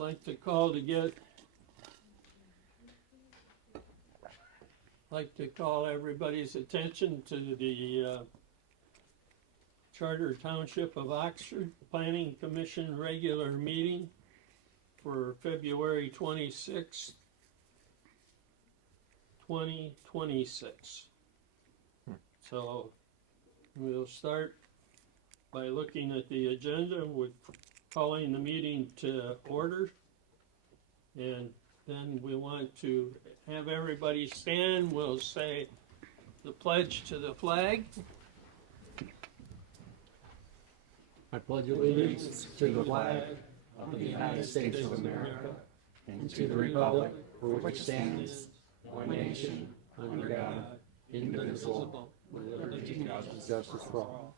like to call everybody's attention to the Charter Township of Oxford Planning Commission regular meeting for February 26th, 2026. So we'll start by looking at the agenda with calling the meeting to order. And then we want to have everybody stand. We'll say the pledge to the flag. I pledge allegiance to the flag of the United States of America and to the republic for which stands one nation under God, indivisible, with liberty and justice for all.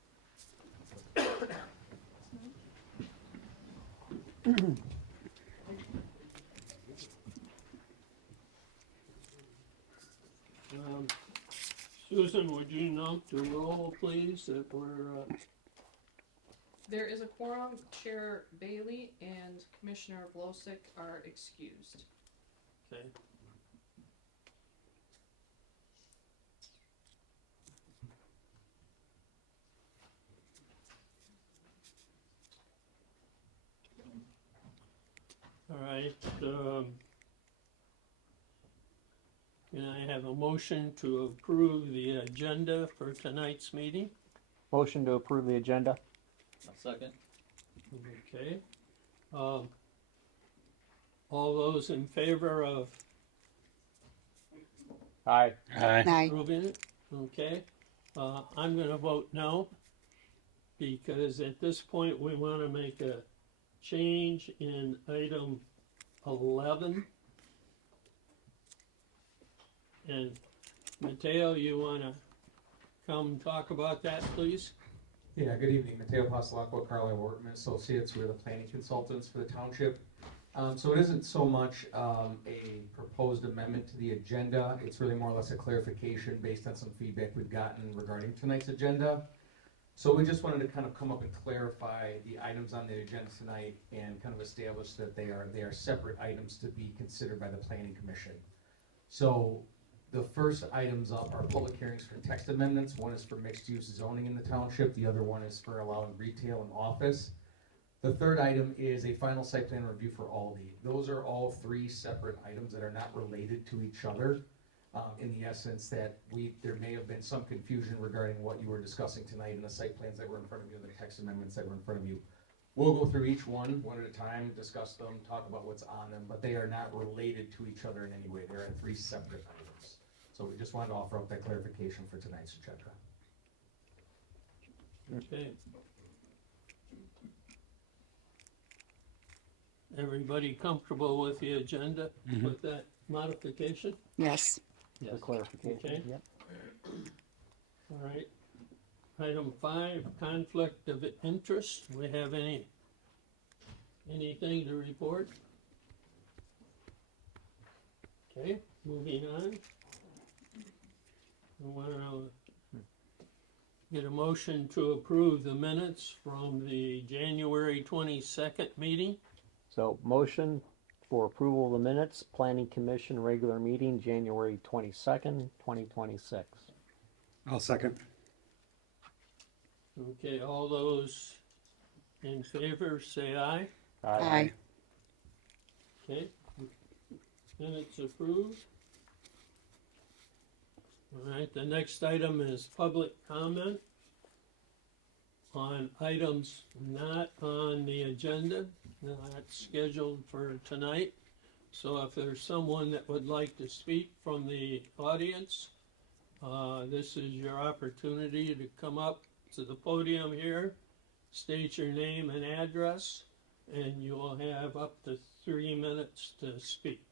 Susan, would you note the roll, please, that we're... There is a quorum. Chair Bailey and Commissioner Blosick are excused. Okay. All right. Can I have a motion to approve the agenda for tonight's meeting? Motion to approve the agenda. A second. Okay. All those in favor of Aye. Aye. approving it? Okay. I'm going to vote no, because at this point we want to make a change in item 11. And Mateo, you want to come talk about that, please? Yeah, good evening. Mateo Passalacqua, Carly Wharton Associates. We're the planning consultants for the township. So it isn't so much a proposed amendment to the agenda. It's really more or less a clarification based on some feedback we've gotten regarding tonight's agenda. So we just wanted to kind of come up and clarify the items on the agenda tonight and kind of establish that they are separate items to be considered by the planning commission. So the first items up are public hearings for text amendments. One is for mixed use zoning in the township. The other one is for allowing retail and office. The third item is a final site plan review for Aldi. Those are all three separate items that are not related to each other. In the essence that there may have been some confusion regarding what you were discussing tonight in the site plans that were in front of you and the text amendments that were in front of you. We'll go through each one at a time, discuss them, talk about what's on them, but they are not related to each other in any way. They're in three separate items. So we just wanted to offer up that clarification for tonight's agenda. Okay. Everybody comfortable with the agenda with that modification? Yes. The clarification. Okay. Yep. All right. Item 5, conflict of interest. We have anything to report? Okay, moving on. I want to get a motion to approve the minutes from the January 22nd meeting. So motion for approval of the minutes, Planning Commission regular meeting, January 22nd, 2026. I'll second. Okay, all those in favor say aye. Aye. Okay, minutes approved. All right, the next item is public comment on items not on the agenda, not scheduled for tonight. So if there's someone that would like to speak from the audience, this is your opportunity to come up to the podium here, state your name and address, and you will have up to 3 minutes to speak.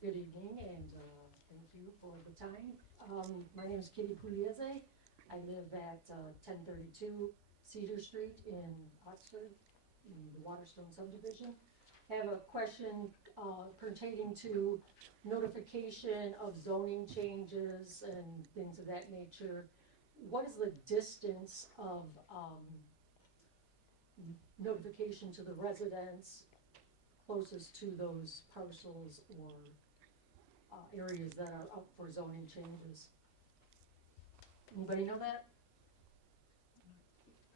Good evening, and thank you for the time. My name is Kitty Pugliese. I live at 1032 Cedar Street in Oxford, in the Waterstone subdivision. I have a question pertaining to notification of zoning changes and things of that nature. what is the distance of, notification to the residents closest to those parcels or, areas that are up for zoning changes? Anybody know that?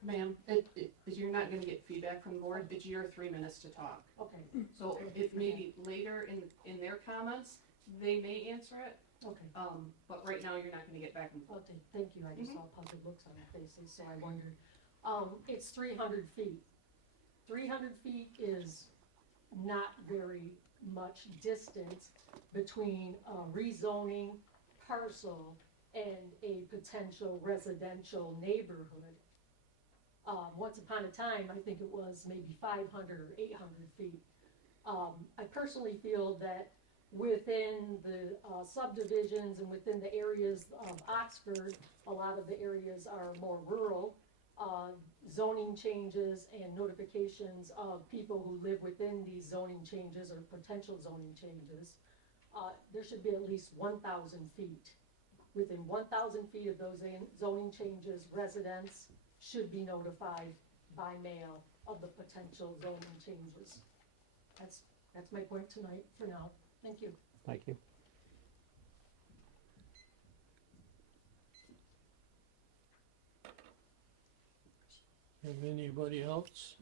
Ma'am, you're not gonna get feedback from the board, it's your 3 minutes to talk. Okay, So if maybe later in their comments, they may answer it, okay. but right now you're not gonna get back and forth. Okay, thank you, I just saw puzzled looks on their faces, so I wondered. It's 300 feet. 300 feet is not very much distance between a rezoning parcel and a potential residential neighborhood. Once upon a time, I think it was maybe 500 or 800 feet. I personally feel that within the subdivisions and within the areas of Oxford, a lot of the areas are more rural. Zoning changes and notifications of people who live within these zoning changes or potential zoning changes, there should be at least 1,000 feet. Within 1,000 feet of those zoning changes, residents should be notified by mail of the potential zoning changes. That's my point tonight for now. Thank you. Thank you. Have anybody else?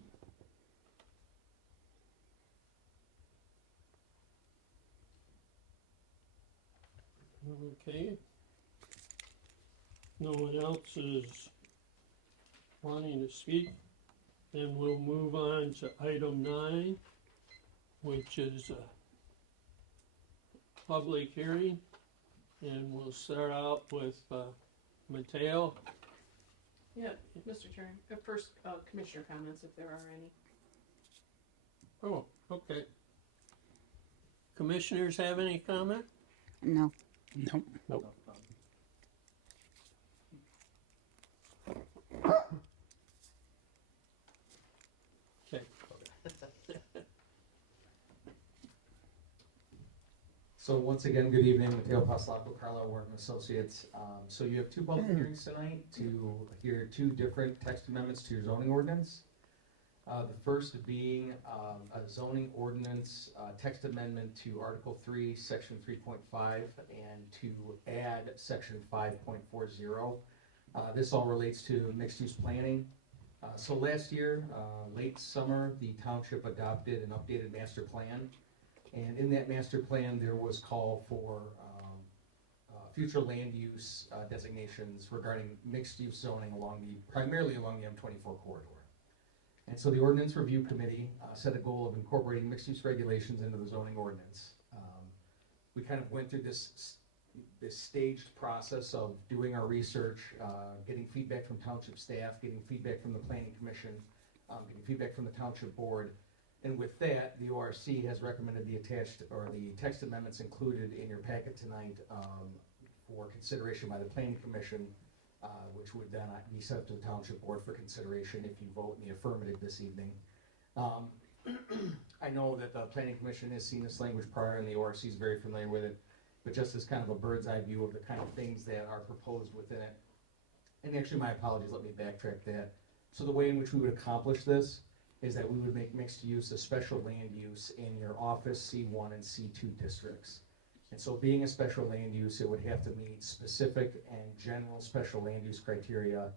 Okay. No one else is wanting to speak, then we'll move on to item 9, which is a public hearing, and we'll start out with Mateo. Yeah, Mr. Chairman, first, commissioner comments, if there are any. Oh, okay. Commissioners have any comment? No. Nope. Nope. Okay. So once again, good evening, Mateo Paslako, Carlisle Wharton Associates. So you have two public hearings tonight to hear two different text amendments to your zoning ordinance. The first being a zoning ordinance text amendment to Article 3, Section 3.5, and to add Section 5.40. This all relates to mixed-use planning. So last year, late summer, the township adopted an updated master plan. And in that master plan, there was call for future land use designations regarding mixed-use zoning primarily along the M24 corridor. And so the Ordinance Review Committee set a goal of incorporating mixed-use regulations into the zoning ordinance. We kind of went through this staged process of doing our research, getting feedback from township staff, getting feedback from the Planning Commission, getting feedback from the Township Board. And with that, the ORC has recommended the text amendments included in your packet tonight for consideration by the Planning Commission, which would then be sent to the Township Board for consideration if you vote in the affirmative this evening. I know that the Planning Commission has seen this language prior and the ORC is very familiar with it, but just as kind of a bird's eye view of the kind of things that are proposed within it. And actually, my apologies, let me backtrack that. So the way in which we would accomplish this is that we would make mixed use a special land use in your office C1 and C2 districts. And so being a special land use, it would have to meet specific and general special land use criteria,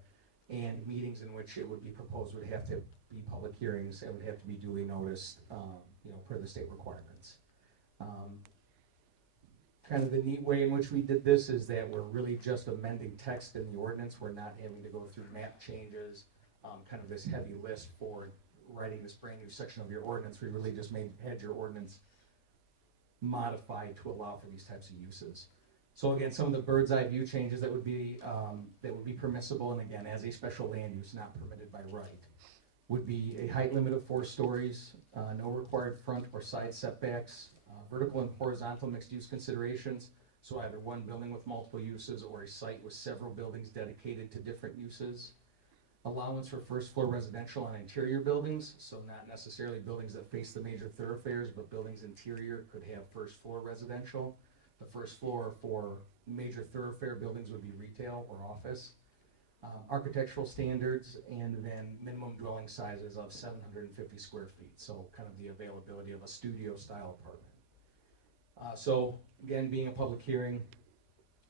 and meetings in which it would be proposed would have to be public hearings and would have to be duly noticed, per the state requirements. Kind of the neat way in which we did this is that we're really just amending text in the ordinance. We're not having to go through map changes, kind of this heavy list for writing this brand new section of your ordinance. We really just had your ordinance modified to allow for these types of uses. So again, some of the bird's eye view changes that would be permissible, and again, as a special land use, not permitted by right, would be a height limit of 4 stories, no required front or side setbacks, vertical and horizontal mixed use considerations. So either one building with multiple uses or a site with several buildings dedicated to different uses. Allowance for first floor residential on interior buildings, so not necessarily buildings that face the major thoroughfares, but buildings interior could have first floor residential. The first floor for major thoroughfare buildings would be retail or office. architectural standards, and then minimum dwelling sizes of 750 square feet, so kind of the availability of a studio-style apartment. So, again, being a public hearing,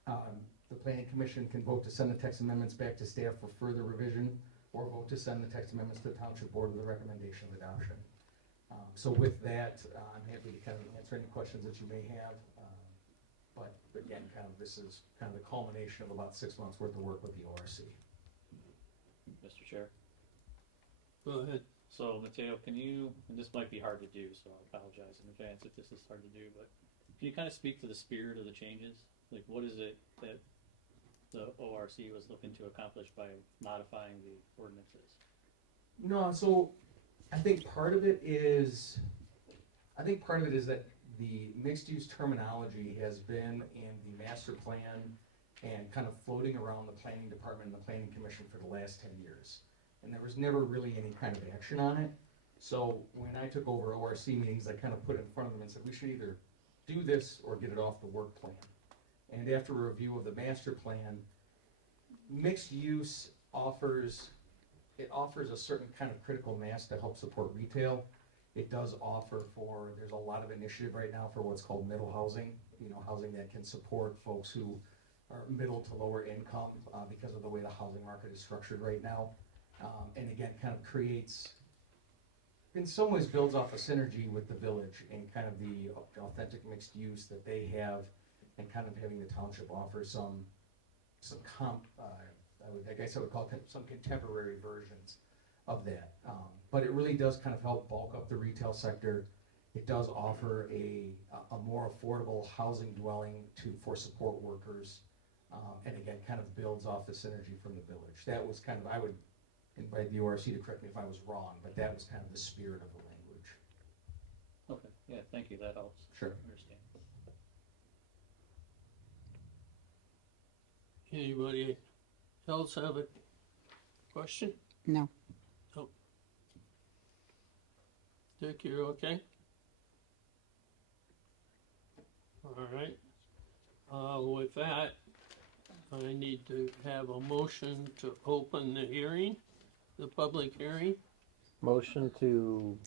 the planning commission can vote to send the text amendments back to staff for further revision, or vote to send the text amendments to the township board with a recommendation of adoption. So with that, I'm happy to kind of answer any questions that you may have. But again, kind of, this is kind of the culmination of about 6 months worth of work with the ORC. Mr. Chair. Go ahead. So Mateo, can you, and this might be hard to do, so I apologize in advance if this is hard to do, but can you kind of speak to the spirit of the changes? Like, what is it that the ORC was looking to accomplish by modifying the ordinances? No, so I think part of it is that the mixed-use terminology has been in the master plan and kind of floating around the planning department and the planning commission for the last 10 years. And there was never really any kind of action on it. So when I took over ORC meetings, I kind of put it in front of them and said, we should either do this or get it off the work plan. And after a review of the master plan, mixed use offers a certain kind of critical mass to help support retail. It does offer there's a lot of initiative right now for what's called middle housing, housing that can support folks who are middle to lower income because of the way the housing market is structured right now. And again, kind of creates, in some ways builds off a synergy with the village and kind of the authentic mixed use that they have, and kind of having the township offer some I guess I would call it some contemporary versions of that. But it really does kind of help bulk up the retail sector. It does offer a more affordable housing dwelling for support workers. And again, kind of builds off the synergy from the village. That was kind of, I would invite the ORC to correct me if I was wrong, but that was kind of the spirit of the language. Okay, yeah, thank you, that helps. Sure. Understand. Anybody else have a question? No. Oh. Dick, you're okay? All right. With that, I need to have a motion to open the hearing, the public hearing. Motion to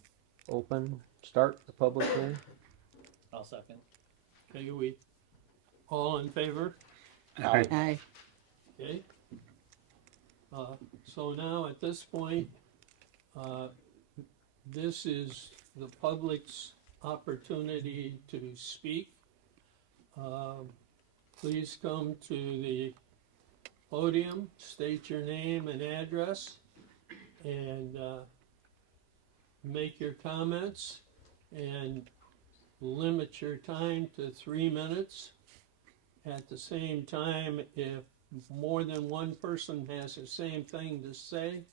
start the public hearing? I'll second. Okay, we all in favor? Aye. Aye. Okay. So now at this point, this is the public's opportunity to speak. Please come to the podium, state your name and address, and make your comments, and limit your time to 3 minutes. At the same time, if more than one person has the same thing to say,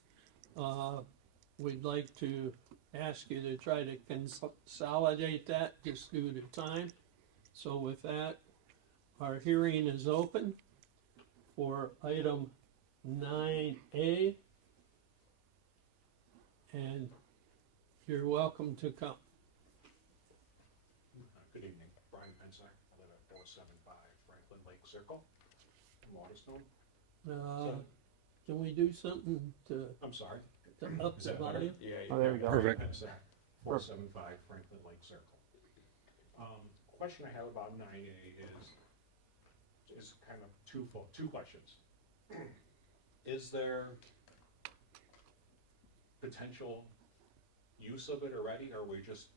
we'd like to ask you to try to consolidate that just due to time. So with that, our hearing is open for item 9A, and you're welcome to come. Good evening, Brian Pensack. I live at 475 Franklin Lake Circle in Waterstone. Can we do something to I'm sorry. up Is the that better? volume? Yeah. Oh, there we go. Perfect. Brian Pensack, 475 Franklin Lake Circle. Question I have about 9A is kind of twofold. Two questions. Is there potential use of it already, or are we just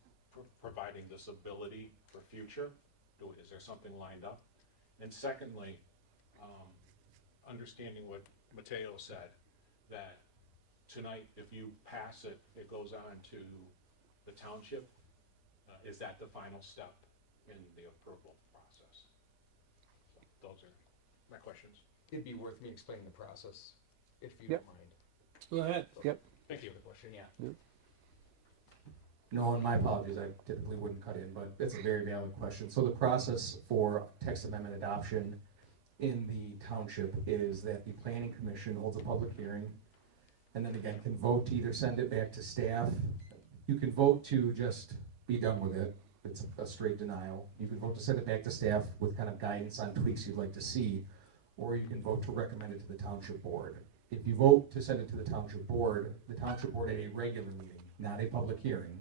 providing this ability for future? Is there something lined up? And secondly, understanding what Mateo said, that tonight, if you pass it, it goes on to the township. Is that the final step in the approval process? So those are my questions. It'd be worth me explaining the process, if you Yep. don't mind. Go ahead. Thank you. The question, yeah. Yep. No, and my apologies, I typically wouldn't cut in, but it's a very valid question. So the process for text amendment adoption in the township is that the planning commission holds a public hearing, and then again can vote to either send it back to staff. You can vote to just be done with it. It's a straight denial. You can vote to send it back to staff with kind of guidance on tweaks you'd like to see, or you can vote to recommend it to the township board. If you vote to send it to the township board at a regular meeting, not a public hearing,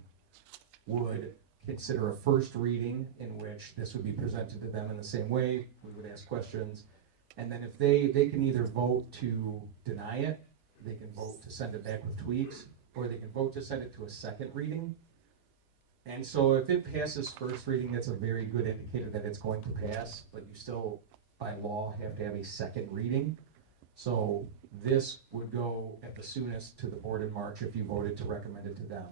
would consider a first reading in which this would be presented to them in the same way, we would ask questions. And then if they can either vote to deny it, they can vote to send it back with tweaks, or they can vote to send it to a second reading. And so if it passes first reading, that's a very good indicator that it's going to pass, but you still, by law, have to have a second reading. So this would go at the soonest to the board in March if you voted to recommend it to them.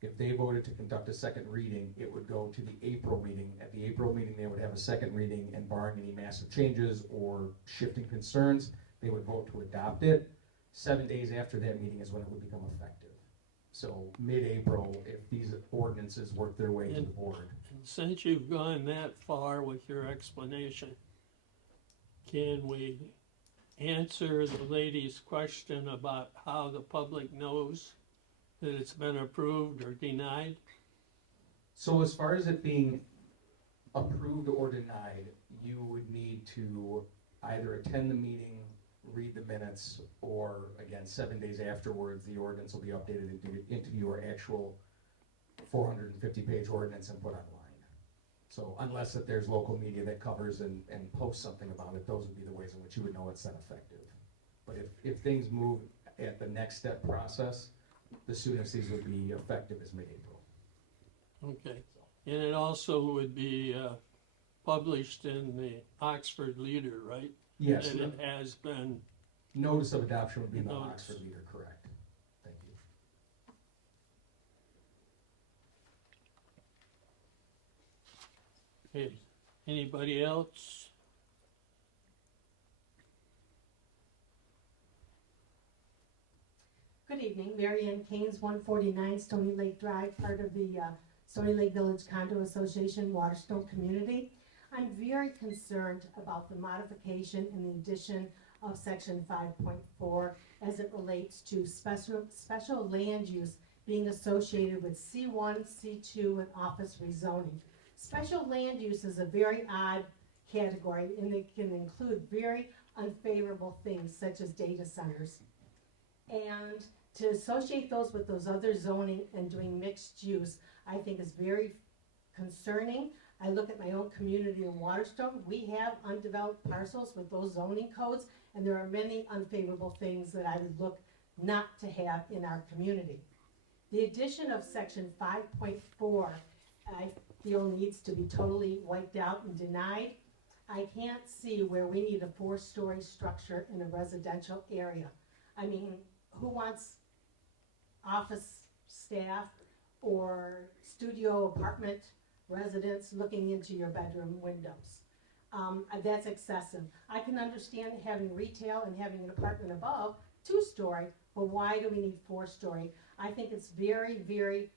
If they voted to conduct a second reading, it would go to the April meeting. At the April meeting, they would have a second reading, and barring any massive changes or shifting concerns, they would vote to adopt it. 7 days after that meeting is when it would become effective. So mid-April, if these ordinances work their way to the board. And since you've gone that far with your explanation, can we answer the lady's question about how the public knows that it's been approved or denied? So as far as it being approved or denied, you would need to either attend the meeting, read the minutes, or again, 7 days afterwards, the ordinance will be updated into your actual 450-page ordinance and put online. So unless that there's local media that covers and posts something about it, those would be the ways in which you would know it's then effective. But if things move at the next step process, the soonest these would be effective is mid-April. Okay, and it also would be published in the Oxford Leader, right? Yes, And it has been, notice of adoption would be in the Notice. Oxford Leader, correct? Thank you. okay, anybody else? Good evening, Mary Ann Keynes, 149 Stony Lake Drive, part of the Stony Lake Village Condo Association Waterstone Community. I'm very concerned about the modification and the addition of section 5.4 as it relates to special land use being associated with C1, C2, and office rezoning. Special land use is a very odd category, and it can include very unfavorable things such as data centers. And to associate those with those other zoning and doing mixed use, I think is very concerning. I look at my own community in Waterstone. We have undeveloped parcels with those zoning codes, and there are many unfavorable things that I would look not to have in our community. The addition of section 5.4, I feel needs to be totally wiped out and denied. I can't see where we need a 4-story structure in a residential area. I mean, who wants office staff or studio apartment residents looking into your bedroom windows? That's excessive. I can understand having retail and having an apartment above 2-story, but why do we need 4-story? I think it's very, very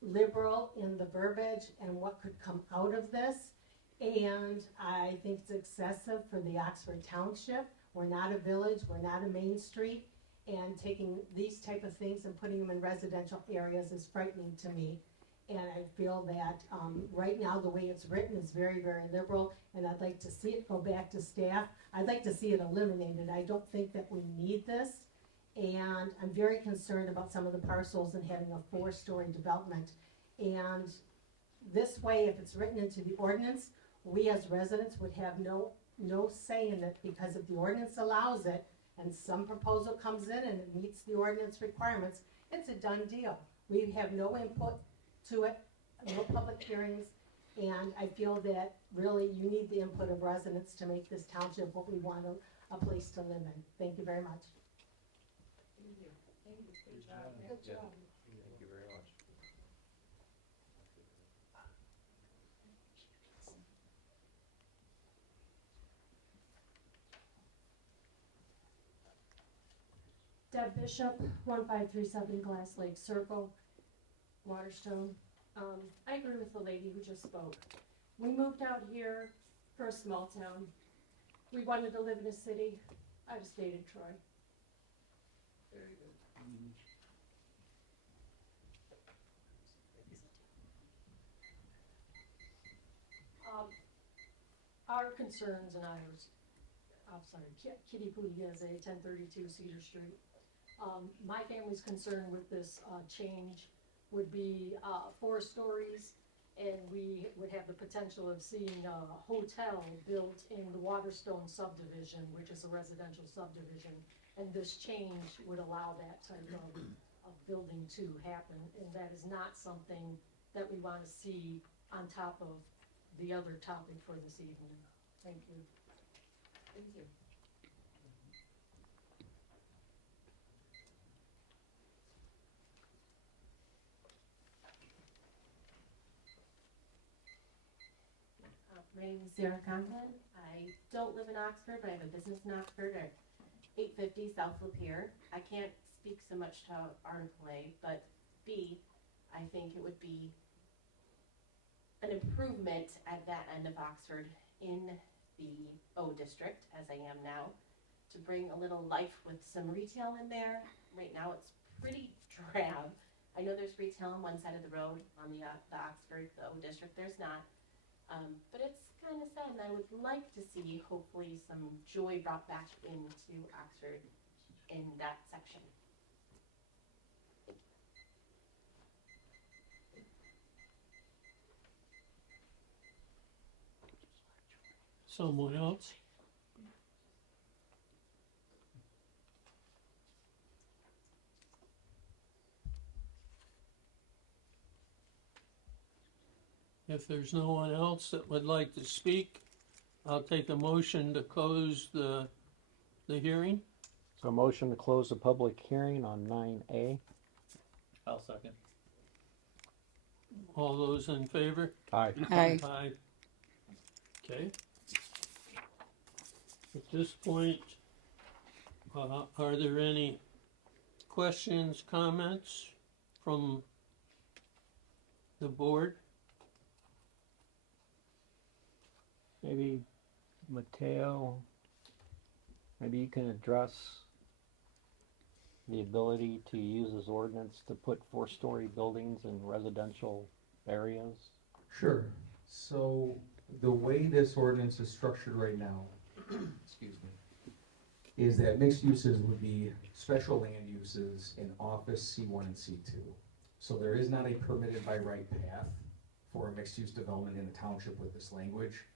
liberal in the verbiage and what could come out of this. And I think it's excessive for the Oxford Township. We're not a village, we're not a main street. And taking these type of things and putting them in residential areas is frightening to me. And I feel that right now the way it's written is very, very liberal, and I'd like to see it go back to staff. I'd like to see it eliminated. I don't think that we need this. And I'm very concerned about some of the parcels and having a 4-story development. And this way, if it's written into the ordinance, we as residents would have no say in it, because if the ordinance allows it, and some proposal comes in and it meets the ordinance requirements, it's a done deal. We have no input to it, no public hearings, and I feel that really you need the input of residents to make this township what we want a place to live in. Thank you very much. Thank you. Thank you. Good job. Good job. Thank you very much. Deb Bishop, 1537 Glass Lake Circle, Waterstone. I agree with the lady who just spoke. We moved out here for a small town. We wanted to live in a city. I'd have stayed in Troy. Very good. Our concerns and ours, I'm sorry, Kitty Pugliese, 1032 Cedar Street. My family's concern with this change would be 4 stories, and we would have the potential of seeing a hotel built in the Waterstone subdivision, which is a residential subdivision. And this change would allow that type of building to happen, and that is not something that we want to see on top of the other topic for this evening. Thank you. Thank you. My name is Sarah Conklin. I don't live in Oxford, but I have a business in Oxford at 850 South Lapeer. I can't speak so much to Article A, but B, I think it would be an improvement at that end of Oxford in the O district, as I am now, to bring a little life with some retail in there. Right now it's pretty drab. I know there's retail on one side of the road, on the Oxford, the O district, there's not. But it's kind of sad, and I would like to see, hopefully, some joy brought back into Oxford in that section. Someone else? If there's no one else that would like to speak, I'll take a motion to close the hearing. So motion to close the public hearing on 9A. I'll second. All those in favor? Aye. Aye. Aye. Okay. At this point, are there any questions, comments from the board? Maybe Mateo, maybe you can address the ability to use this ordinance to put 4-story buildings in residential areas. Sure. So the way this ordinance is structured right now, excuse me, is that mixed uses would be special land uses in office C1 and C2. So there is not a permitted by right path for a mixed use development in the township with this language.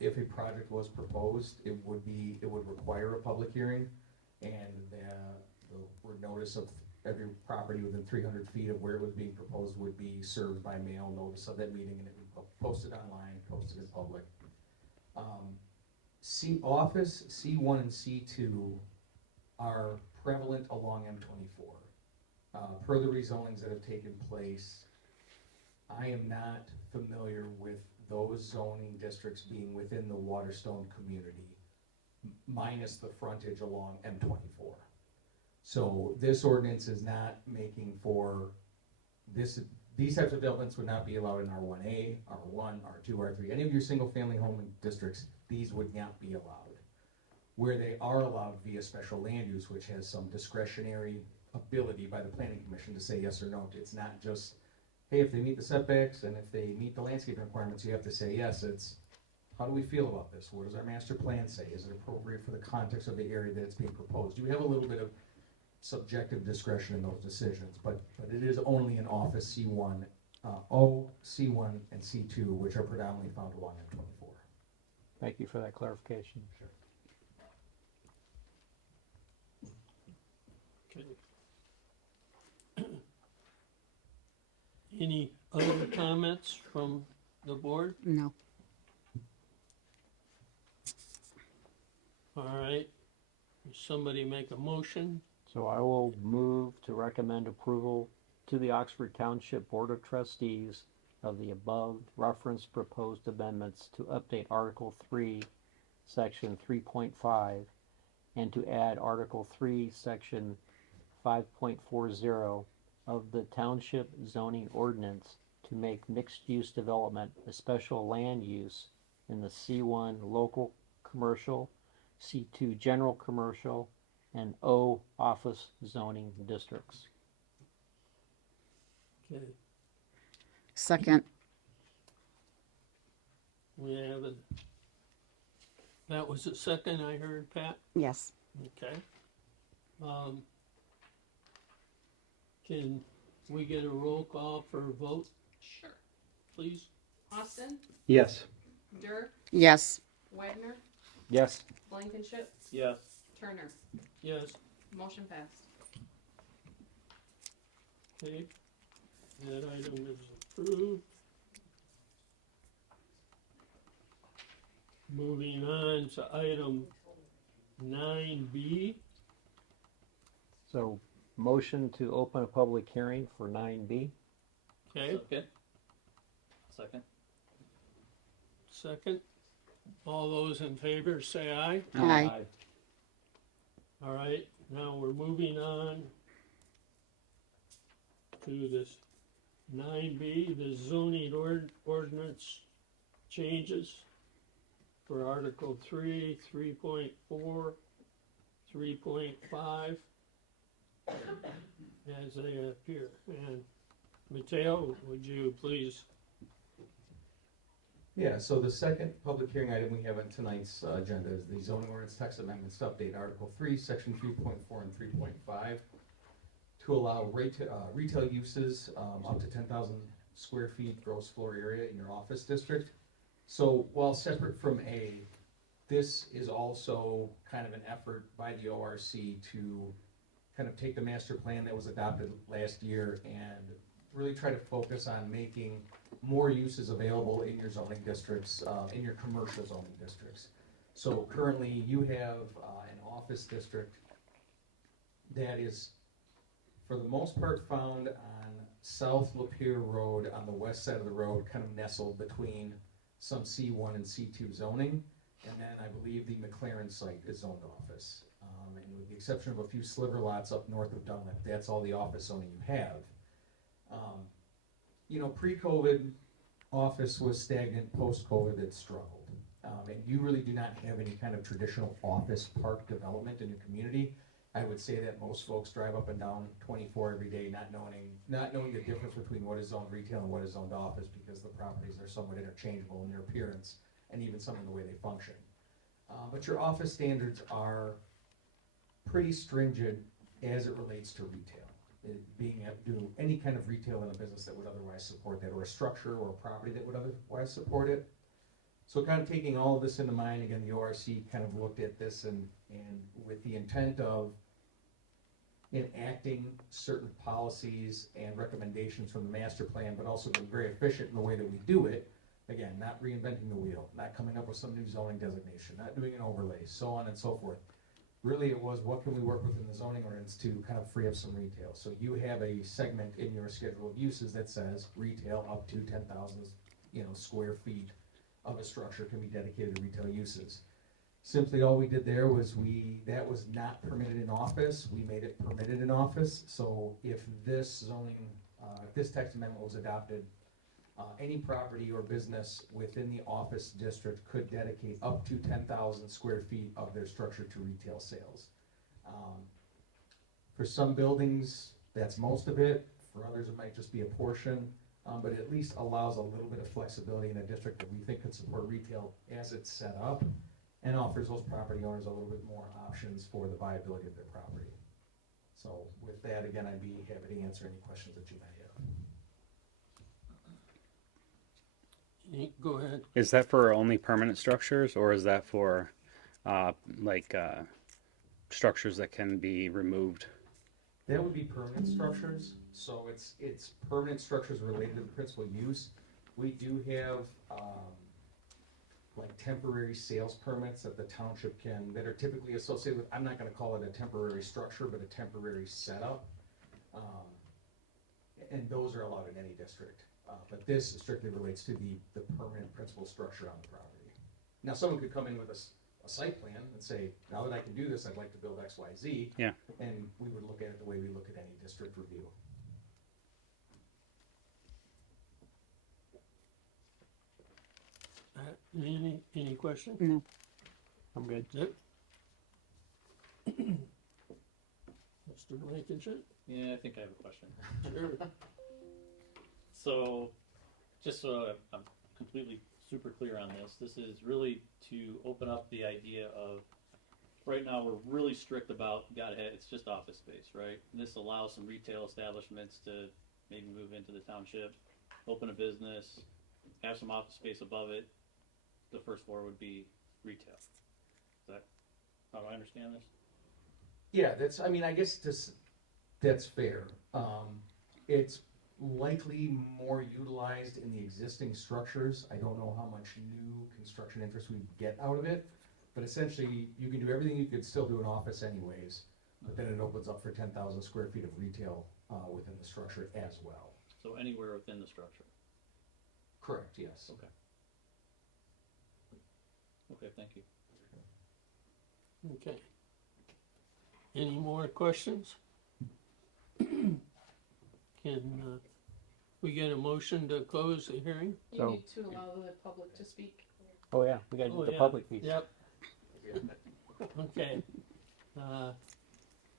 If a project was proposed, it would require a public hearing, and the notice of every property within 300 feet of where it was being proposed would be served by mail notice of that meeting, and it would be posted online, posted in public. Office C1 and C2 are prevalent along M24. Per the rezonings that have taken place, I am not familiar with those zoning districts being within the Waterstone community, minus the frontage along M24. So this ordinance is not making for this. These types of developments would not be allowed in R1A, R1, R2, R3. Any of your single family home districts, these would not be allowed. Where they are allowed via special land use, which has some discretionary ability by the planning commission to say yes or no. It's not just, hey, if they meet the setbacks and if they meet the landscaping requirements, you have to say yes. It's, how do we feel about this? What does our master plan say? Is it appropriate for the context of the area that it's being proposed? You have a little bit of subjective discretion in those decisions, but it is only in office C1, O, C1, and C2, which are predominantly found along M24. Thank you for that clarification. Sure. Okay. Any other comments from the board? No. All right, somebody make a motion. So I will move to recommend approval to the Oxford Township Board of Trustees of the above referenced proposed amendments to update Article 3, Section 3.5, and to add Article 3, Section 5.40 of the Township Zoning Ordinance to make mixed-use development a special land use in the C1 Local Commercial, C2 General Commercial, and O office zoning districts. Okay, Second. we have That was the second I heard, Pat? Yes. Okay. Can we get a roll call for a vote, Sure. please? Austin, Yes. Dirk, Yes. Wagner, Yes. Blankenship, Yes. Turner. Yes, Motion passed. okay. That item is approved. Moving on to item 9B. So, motion to open a public hearing for 9B. Okay, Second. second. All those in favor say aye. Aye. All right, now we're moving on to this 9B, the zoning ordinance changes for Article 3, 3.4, 3.5, as they appear. And Mateo, would you please? Yeah, so the second public hearing item we have on tonight's agenda is the zoning ordinance text amendments to update Article 3, Section 3.4 and 3.5 to allow retail uses up to 10,000 square feet gross floor area in your office district. So while separate from A, this is also kind of an effort by the ORC to kind of take the master plan that was adopted last year and really try to focus on making more uses available in your zoning districts, in your commercial zoning districts. So currently you have an office district that is, for the most part, found on South Lapeer Road on the west side of the road, kind of nestled between some C1 and C2 zoning. And then I believe the McLaren site is zoned office. And with the exception of a few sliver lots up north of Dunlap, that's all the office zoning you have. Pre-COVID, office was stagnant. Post-COVID, it struggled. And you really do not have any kind of traditional office park development in your community. I would say that most folks drive up and down 24 every day, not knowing the difference between what is zoned retail and what is zoned office, because the properties are somewhat interchangeable in their appearance and even some of the way they function. But your office standards are pretty stringent as it relates to retail. Being able to do any kind of retail in a business that would otherwise support that, or a structure or a property that would otherwise support it. So kind of taking all of this into mind, again, the ORC kind of looked at this and with the intent of enacting certain policies and recommendations from the master plan, but also being very efficient in the way that we do it. Again, not reinventing the wheel, not coming up with some new zoning designation, not doing an overlay, so on and so forth. Really, it was what can we work within the zoning ordinance to kind of free up some retail. So you have a segment in your schedule of uses that says retail up to 10,000 square feet of a structure can be dedicated to retail uses. Simply all we did there was that was not permitted in office, we made it permitted in office. So if this text amendment was adopted, any property or business within the office district could dedicate up to 10,000 square feet of their structure to retail sales. For some buildings, that's most of it. For others, it might just be a portion, but it at least allows a little bit of flexibility in a district that we think could support retail as it's set up, and offers those property owners a little bit more options for the viability of their property. So with that, again, I'd be happy to answer any questions that you might have. Go ahead. Is that for only permanent structures, or is that for structures that can be removed? That would be permanent structures, so it's permanent structures related to the principal use. We do have temporary sales permits that the township that are typically associated with, I'm not gonna call it a temporary structure, but a temporary setup. And those are allowed in any district. But this strictly relates to the permanent principal structure on the property. Now, someone could come in with a site plan and say, now that I can do this, I'd like to build X, Y, Z. Yeah. And we would look at it the way we look at any district review. Any questions? No. I'm good. Yep. Mr. Blankenship? Yeah, I think I have a question. Sure. So, just so I'm completely super clear on this. This is really to open up the idea of, right now, we're really strict about, it's just office space, right? And this allows some retail establishments to maybe move into the township, open a business, have some office space above it. The first floor would be retail. Is that, how do I understand this? Yeah, that's, I mean, I guess that's fair. It's likely more utilized in the existing structures. I don't know how much new construction interest we get out of it, but essentially, you can do everything you could still do in office anyways, but then it opens up for 10,000 square feet of retail within the structure as well. So anywhere within the structure? Correct, yes. Okay. Okay, thank you. Okay. Any more questions? Can we get a motion to close the hearing? You So- need to allow the public to speak. Oh, yeah, we gotta Oh, do the yeah. public piece. Yep. Okay.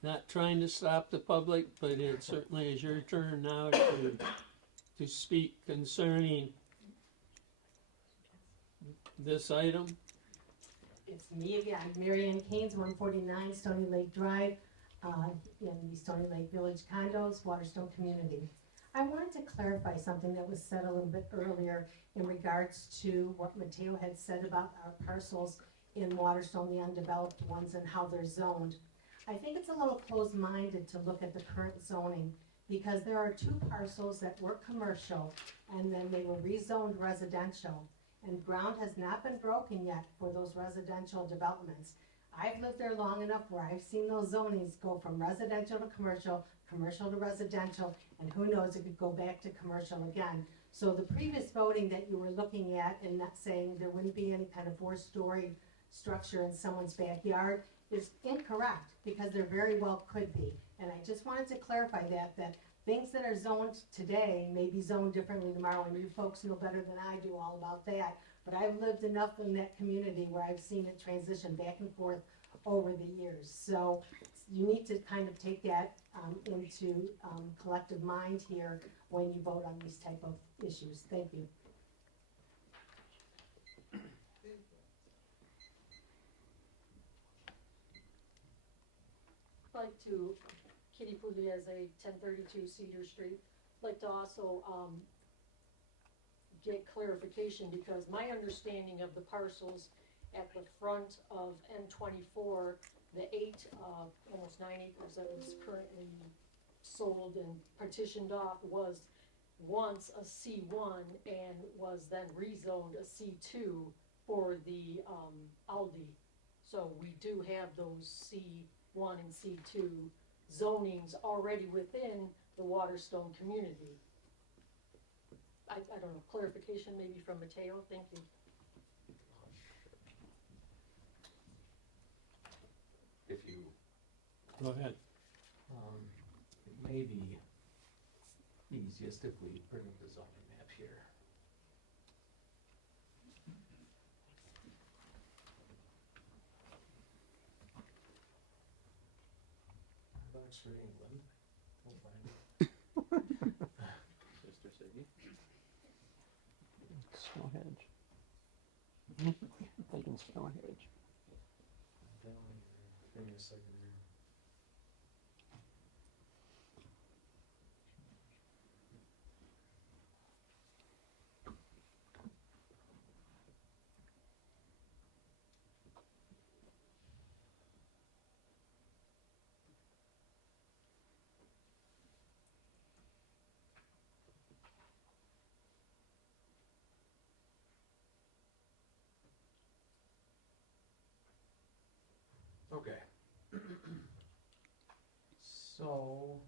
Not trying to stop the public, but it certainly is your turn now to speak concerning this item. It's me again, Mary Ann Keynes, 149 Stony Lake Drive, in the Stony Lake Village condos, Waterstone Community. I wanted to clarify something that was said a little bit earlier in regards to what Mateo had said about our parcels in Waterstone, the undeveloped ones, and how they're zoned. I think it's a little closed-minded to look at the current zoning, because there are two parcels that were commercial, and then they were rezoned residential. And ground has not been broken yet for those residential developments. I've lived there long enough where I've seen those zonings go from residential to commercial, commercial to residential, and who knows, it could go back to commercial again. So the previous voting that you were looking at and not saying there wouldn't be any kind of four-story structure in someone's backyard is incorrect, because there very well could be. And I just wanted to clarify that things that are zoned today may be zoned differently tomorrow, and you folks know better than I do all about that. But I've lived enough in that community where I've seen it transition back and forth over the years. So you need to kind of take that into collective mind here when you vote on these type of issues. Thank you. I'd like to, Kitty Pugliese, 1032 Cedar Street, like to also get clarification, because my understanding of the parcels at the front of N24, the almost 9 acres that is currently sold and partitioned off was once a C1 and was then rezoned a C2 for the Aldi. So we do have those C1 and C2 zonings already within the Waterstone community. I don't know, clarification maybe from Mateo, thank you. If you, Go ahead. it may be easiest if we bring up the zoning map here. Oxford, England. We'll find it. Sister Siggy? Stonehenge. Thinking Stonehenge. Give me a second here. Okay. So,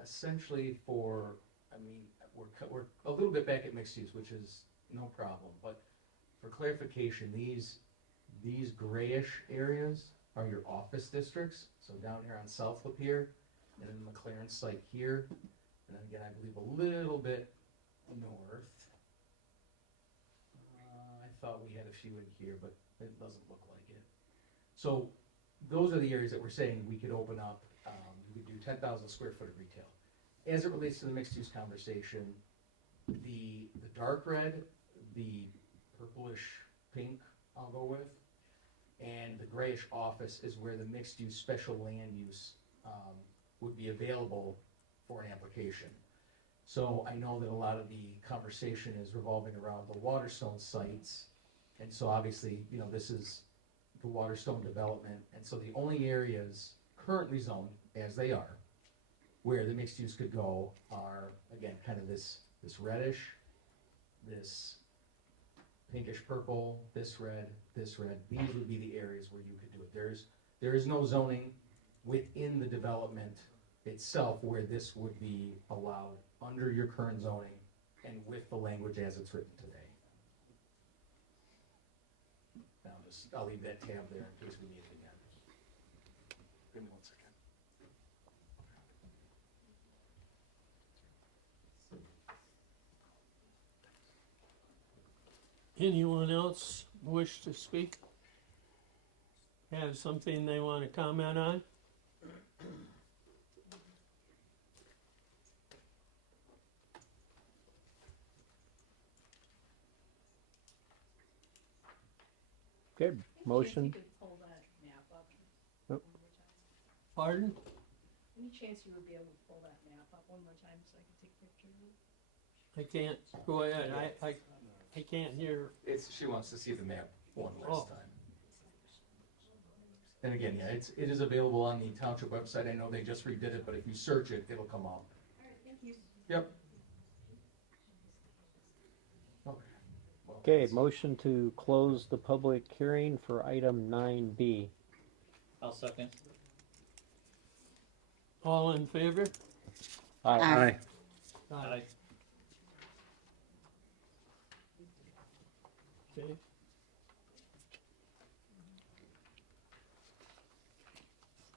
essentially for, I mean, we're a little bit back at mixed use, which is no problem, but for clarification, these grayish areas are your office districts, so down here on South Lapeer, and then the McLaren site here, and then again, I believe a little bit north. I thought we had a few in here, but it doesn't look like it. So those are the areas that we're saying we could open up, we could do 10,000 square foot of retail. as it relates to the mixed-use conversation, the dark red, the purplish pink I'll go with, and the grayish office is where the mixed-use special land use would be available for an application. So I know that a lot of the conversation is revolving around the Waterstone sites, and so obviously, you know, this is the Waterstone development, and so the only areas currently zoned as they are, where the mixed use could go are, again, kind of this reddish, this pinkish purple, this red, these would be the areas where you could do it. There is no zoning within the development itself where this would be allowed under your current zoning and with the language as it's written today. Now I'll leave that tab there in case we need it again. Give me 1 second. Anyone else wish to speak? Have something they want to comment on? Okay, motion. Any chance you could pull that map up Oh. one more time? Pardon? Any chance you would be able to pull that map up one more time so I can take pictures of it? I can't, go ahead, I can't hear. She wants to see the map one Oh. last time. And again, yeah, it is available on the township website. I know they just redid it, but if you search it, it'll come up. Alright, thank you. Yep. Okay. Well, Okay, motion to close the public hearing for item 9B. I'll second. All in favor? Aye. Aye. Okay.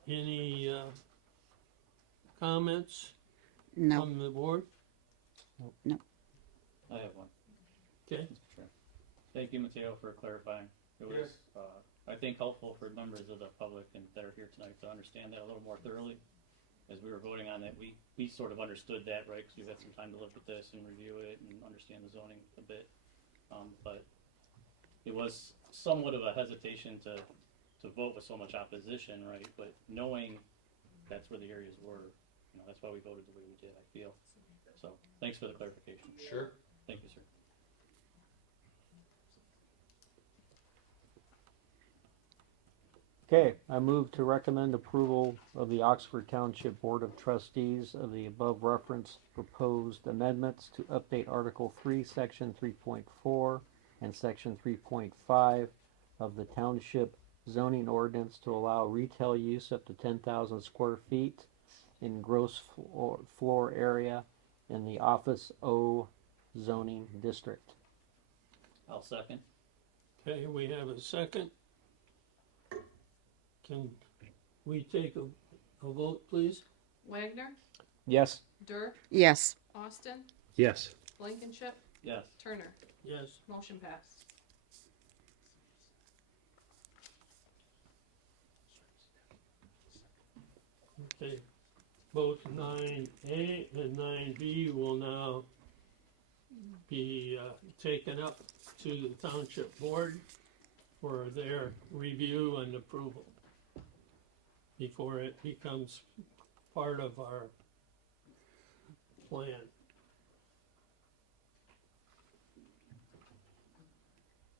Any comments No, from the board? I have one. Okay, Mr. Chair. Thank you, Mateo, for clarifying. It was, I think, helpful for members of the public and that are here tonight to understand that a little more thoroughly. As we were voting on that, we sort of understood that, right? Because we've had some time to look at this and review it and understand the zoning a bit. But it was somewhat of a hesitation to vote with so much opposition, right? But knowing that's where the areas were, you know, that's why we voted the way we did, I feel. So, thanks for the clarification. Sure. Thank you, sir. Okay, I move to recommend approval of the Oxford Township Board of Trustees of the above referenced proposed amendments to update Article 3, Section 3.4 and Section 3.5 of the Township zoning ordinance to allow retail use up to 10,000 square feet in gross floor area in the Office O zoning district. I'll second. okay, we have a second. Can we take a vote, please? Wagner, Yes. Dirk, yes, Austin, Yes. Blankenship, Yes. Turner. Yes. Motion passed. Okay, both 9A and 9B will now be taken up to the township board for their review and approval before it becomes part of our plan.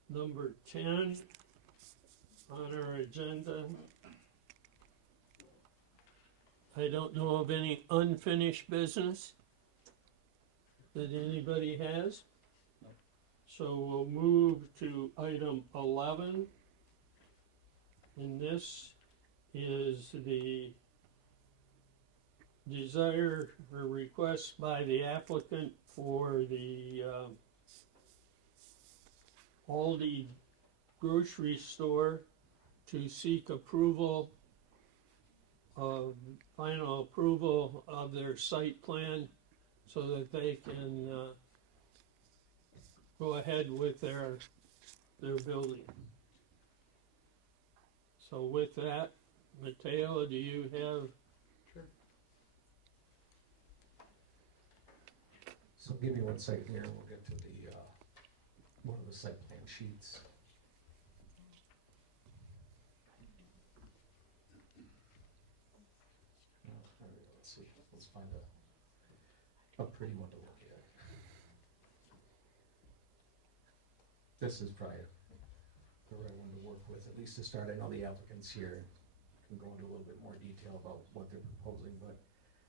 Number 10 on our agenda. I don't know of any unfinished business that anybody has. So we'll move to item 11. And this is the desire or request by the applicant for the Aldi grocery store to seek approval of final approval of their site plan so that they can go ahead with their building. So with that, Mateo, do you have? Sure. So give me one second here, and we'll get to the, one of the site plan sheets. No, all right, let's see, let's find a pretty one to look at. This is probably the right one to work with, at least to start. I know the applicants here can go into a little bit more detail about what they're proposing, but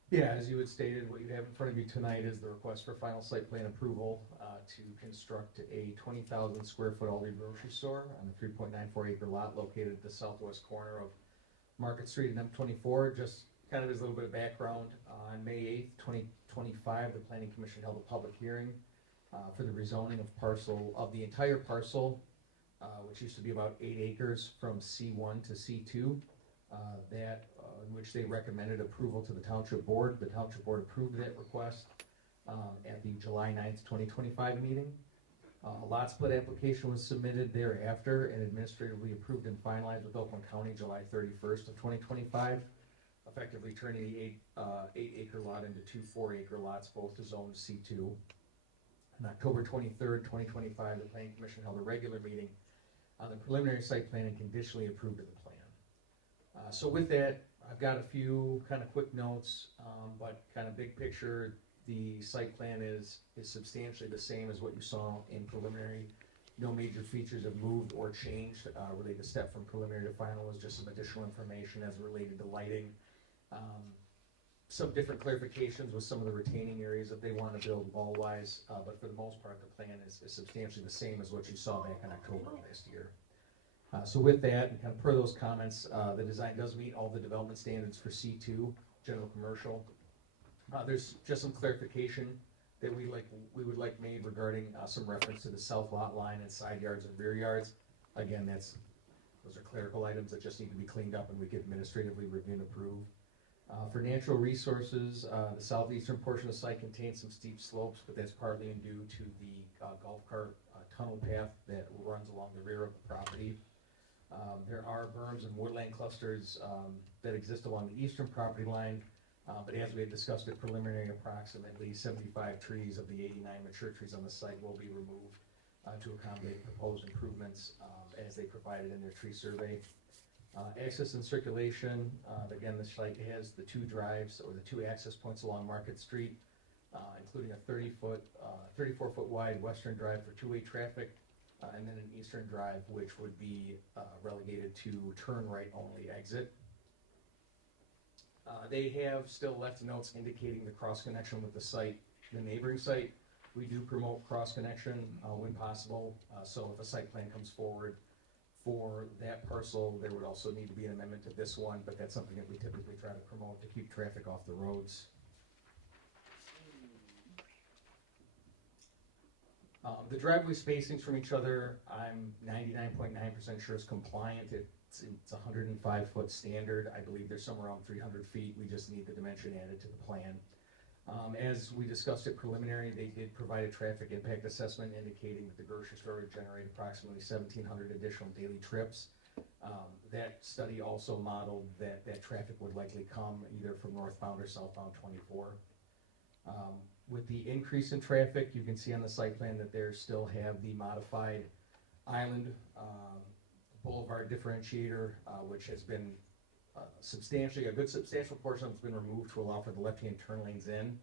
yeah, as you had stated, what you have in front of you tonight is the request for final site plan approval to construct a 20,000 square foot Aldi grocery store on a 3.94 acre lot located at the southwest corner of Market Street and M24. Just kind of as a little bit of background, on May 8th, 2025, the Planning Commission held a public hearing for the rezoning of the entire parcel, which used to be about 8 acres from C1 to C2. In which they recommended approval to the Township Board. The Township Board approved that request at the July 9th, 2025 meeting. A lot split application was submitted thereafter and administratively approved and finalized with Oakland County July 31st of 2025, effectively turning the 8 acre lot into 2 4-acre lots, both zoned C2. On October 23rd, 2025, the Planning Commission held a regular meeting on the preliminary site plan and conditionally approved of the plan. So with that, I've got a few kind of quick notes, but kind of big picture, the site plan is substantially the same as what you saw in preliminary. No major features have moved or changed. Really, the step from preliminary to final was just some additional information as related to lighting. Some different clarifications with some of the retaining areas that they want to build wall-wise, but for the most part, the plan is substantially the same as what you saw back in October last year. So with that, and kind of per those comments, the design does meet all the development standards for C2, general commercial. There's just some clarification that we would like made regarding some reference to the south lot line and side yards and rear yards. Again, those are clerical items that just need to be cleaned up and we can administratively review and approve. For natural resources, the southeastern portion of the site contains some steep slopes, but that's partly due to the golf cart tunnel path that runs along the rear of the property. There are berms and woodland clusters that exist along the eastern property line, but as we had discussed at preliminary, approximately 75 trees of the 89 mature trees on the site will be removed to accommodate proposed improvements as they provided in their tree survey. Access and circulation, again, the site has the 2 drives or the 2 access points along Market Street, including a 34-foot wide western drive for 2-way traffic, and then an eastern drive, which would be relegated to turn right only exit. They have still left notes indicating the cross connection with the site, the neighboring site. We do promote cross connection when possible. So if a site plan comes forward for that parcel, there would also need to be an amendment to this one, but that's something that we typically try to promote to keep traffic off the roads. The driveway spacings from each other, I'm 99.9% sure is compliant. It's 105-foot standard. I believe they're somewhere around 300 feet. We just need the dimension added to the plan. As we discussed at preliminary, they did provide a traffic impact assessment indicating that the grocery store would generate approximately 1,700 additional daily trips. That study also modeled that traffic would likely come either from northbound or southbound 24. With the increase in traffic, you can see on the site plan that they still have the modified island boulevard differentiator, which has been a good substantial portion of it's been removed to allow for the left-hand turn lanes in.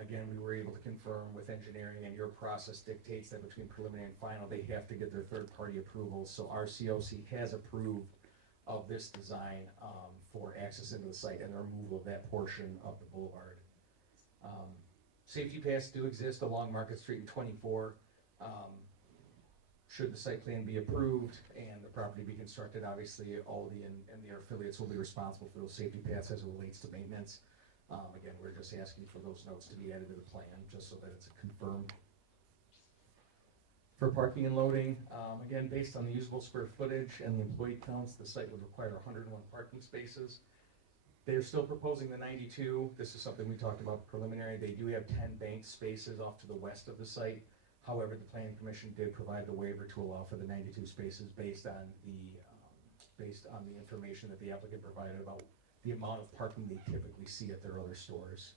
Again, we were able to confirm with engineering, and your process dictates that between preliminary and final, they have to get their third-party approval. So our COC has approved of this design for access into the site and the removal of that portion of the boulevard. Safety paths do exist along Market Street and 24. Should the site plan be approved and the property be constructed, obviously Aldi and their affiliates will be responsible for those safety paths as it relates to maintenance. Again, we're just asking for those notes to be added to the plan, just so that it's confirmed. For parking and loading, again, based on the usable square footage and the employee counts, the site would require 101 parking spaces. They're still proposing the 92. This is something we talked about preliminary. They do have 10 banked spaces off to the west of the site. However, the Planning Commission did provide the waiver to allow for the 92 spaces based on the information that the applicant provided about the amount of parking they typically see at their other stores.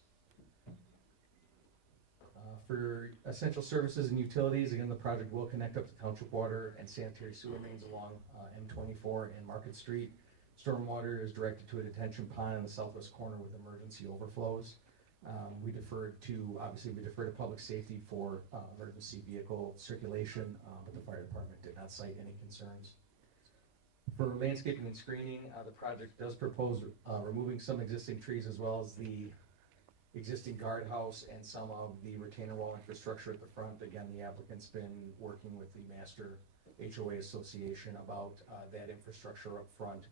For essential services and utilities, again, the project will connect up to township water and sanitary sewer mains along M24 and Market Street. Stormwater is directed to a detention pond in the southwest corner with emergency overflows. We deferred to public safety for emergency vehicle circulation, but the fire department did not cite any concerns. For landscaping and screening, the project does propose removing some existing trees as well as the existing guardhouse and some of the retainer wall infrastructure at the front. Again, the applicant's been working with the Master HOA Association about that infrastructure up front,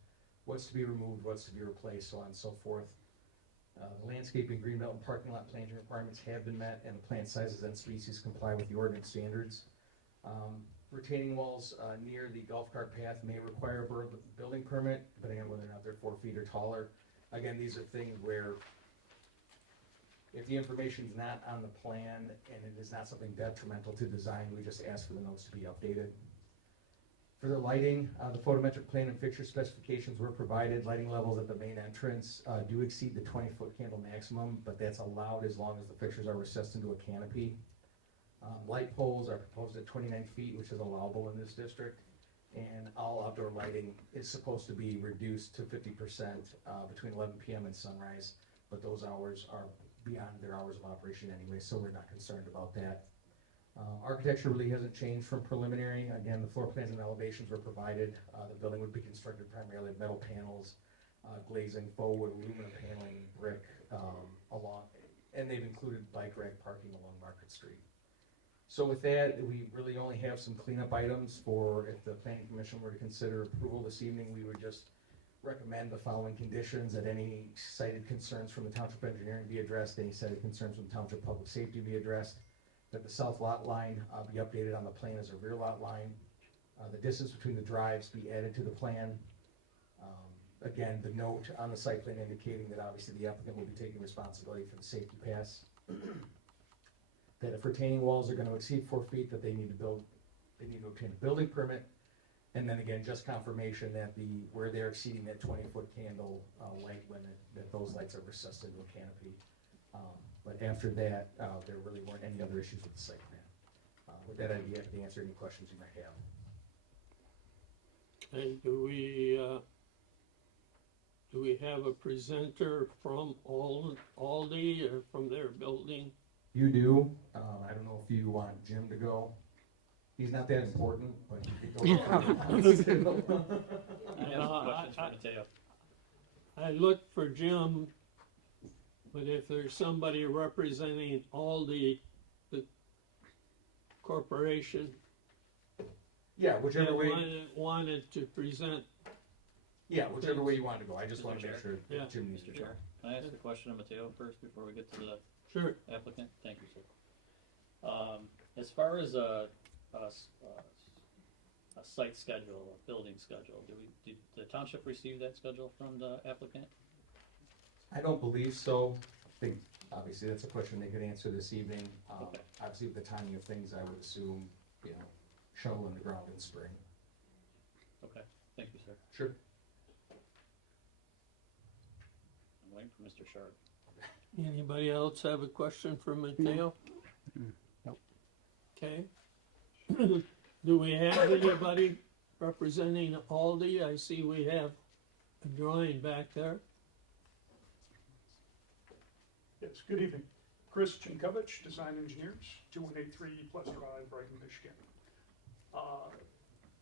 what's to be removed, what's to be replaced, so on and so forth. The landscaping, greenbelt, and parking lot planting requirements have been met, and the plant sizes and species comply with the ordinance standards. Retaining walls near the golf cart path may require a building permit, depending on whether or not they're 4 feet or taller. Again, these are things where if the information's not on the plan and it is not something detrimental to design, we just ask for the notes to be updated. For the lighting, the photometric plan and fixture specifications were provided. Lighting levels at the main entrance do exceed the 20-foot candle maximum, but that's allowed as long as the fixtures are recessed into a canopy. Light poles are proposed at 29 feet, which is allowable in this district. And all outdoor lighting is supposed to be reduced to 50% between 11 p.m. and sunrise, but those hours are beyond their hours of operation anyway, so we're not concerned about that. Architecture really hasn't changed from preliminary. Again, the floor plans and elevations were provided. The building would be constructed primarily of metal panels, glazing, faux wood, aluminum paneling, brick, and they've included bike rack parking along Market Street. So with that, we really only have some cleanup items for if the planning commission were to consider approval this evening. We would just recommend the following conditions: that any cited concerns from the township engineering be addressed, any cited concerns from township public safety be addressed, that the south lot line be updated on the plan as a rear lot line, the distance between the drives be added to the plan. Again, the note on the site plan indicating that obviously the applicant will be taking responsibility for the safety pass. That if retaining walls are gonna exceed 4 feet, that they need to obtain a building permit. And then again, just confirmation that where they're exceeding that 20-foot candle light limit, that those lights are recessed into a canopy. But after that, there really weren't any other issues with the site plan. With that, I'd be happy to answer any questions you might have. And do we have a presenter from Aldi or from their building? You do. I don't know if you want Jim to go. He's not that important, but you could go. I have some questions for Mateo. I looked for Jim, but if there's somebody representing Aldi, the corporation, Yeah, whichever way. wanted to present. Yeah, whichever way you want to go. I just Mr. want to make Chair. sure Yeah. that Jim needs to Mr. go. Chair, can I ask a question of Mateo first before we get to the Sure. applicant? Thank you, sir. As far as a site schedule, a building schedule, did the township receive that schedule from the applicant? I don't believe so. I think, obviously, that's a question they could answer this evening. Okay. Obviously, with the timing of things, I would assume, shovel in the ground in spring. Okay, thank you, sir. Sure. I'm waiting for Mr. Sharp. Anybody else have a question for Mateo? Nope. Okay. Do we have anybody representing Aldi? I see we have a drawing back there. Yes, good evening. Chris Chinkovich, Design Engineers, 2183 Plus Drive, Brighton, Michigan.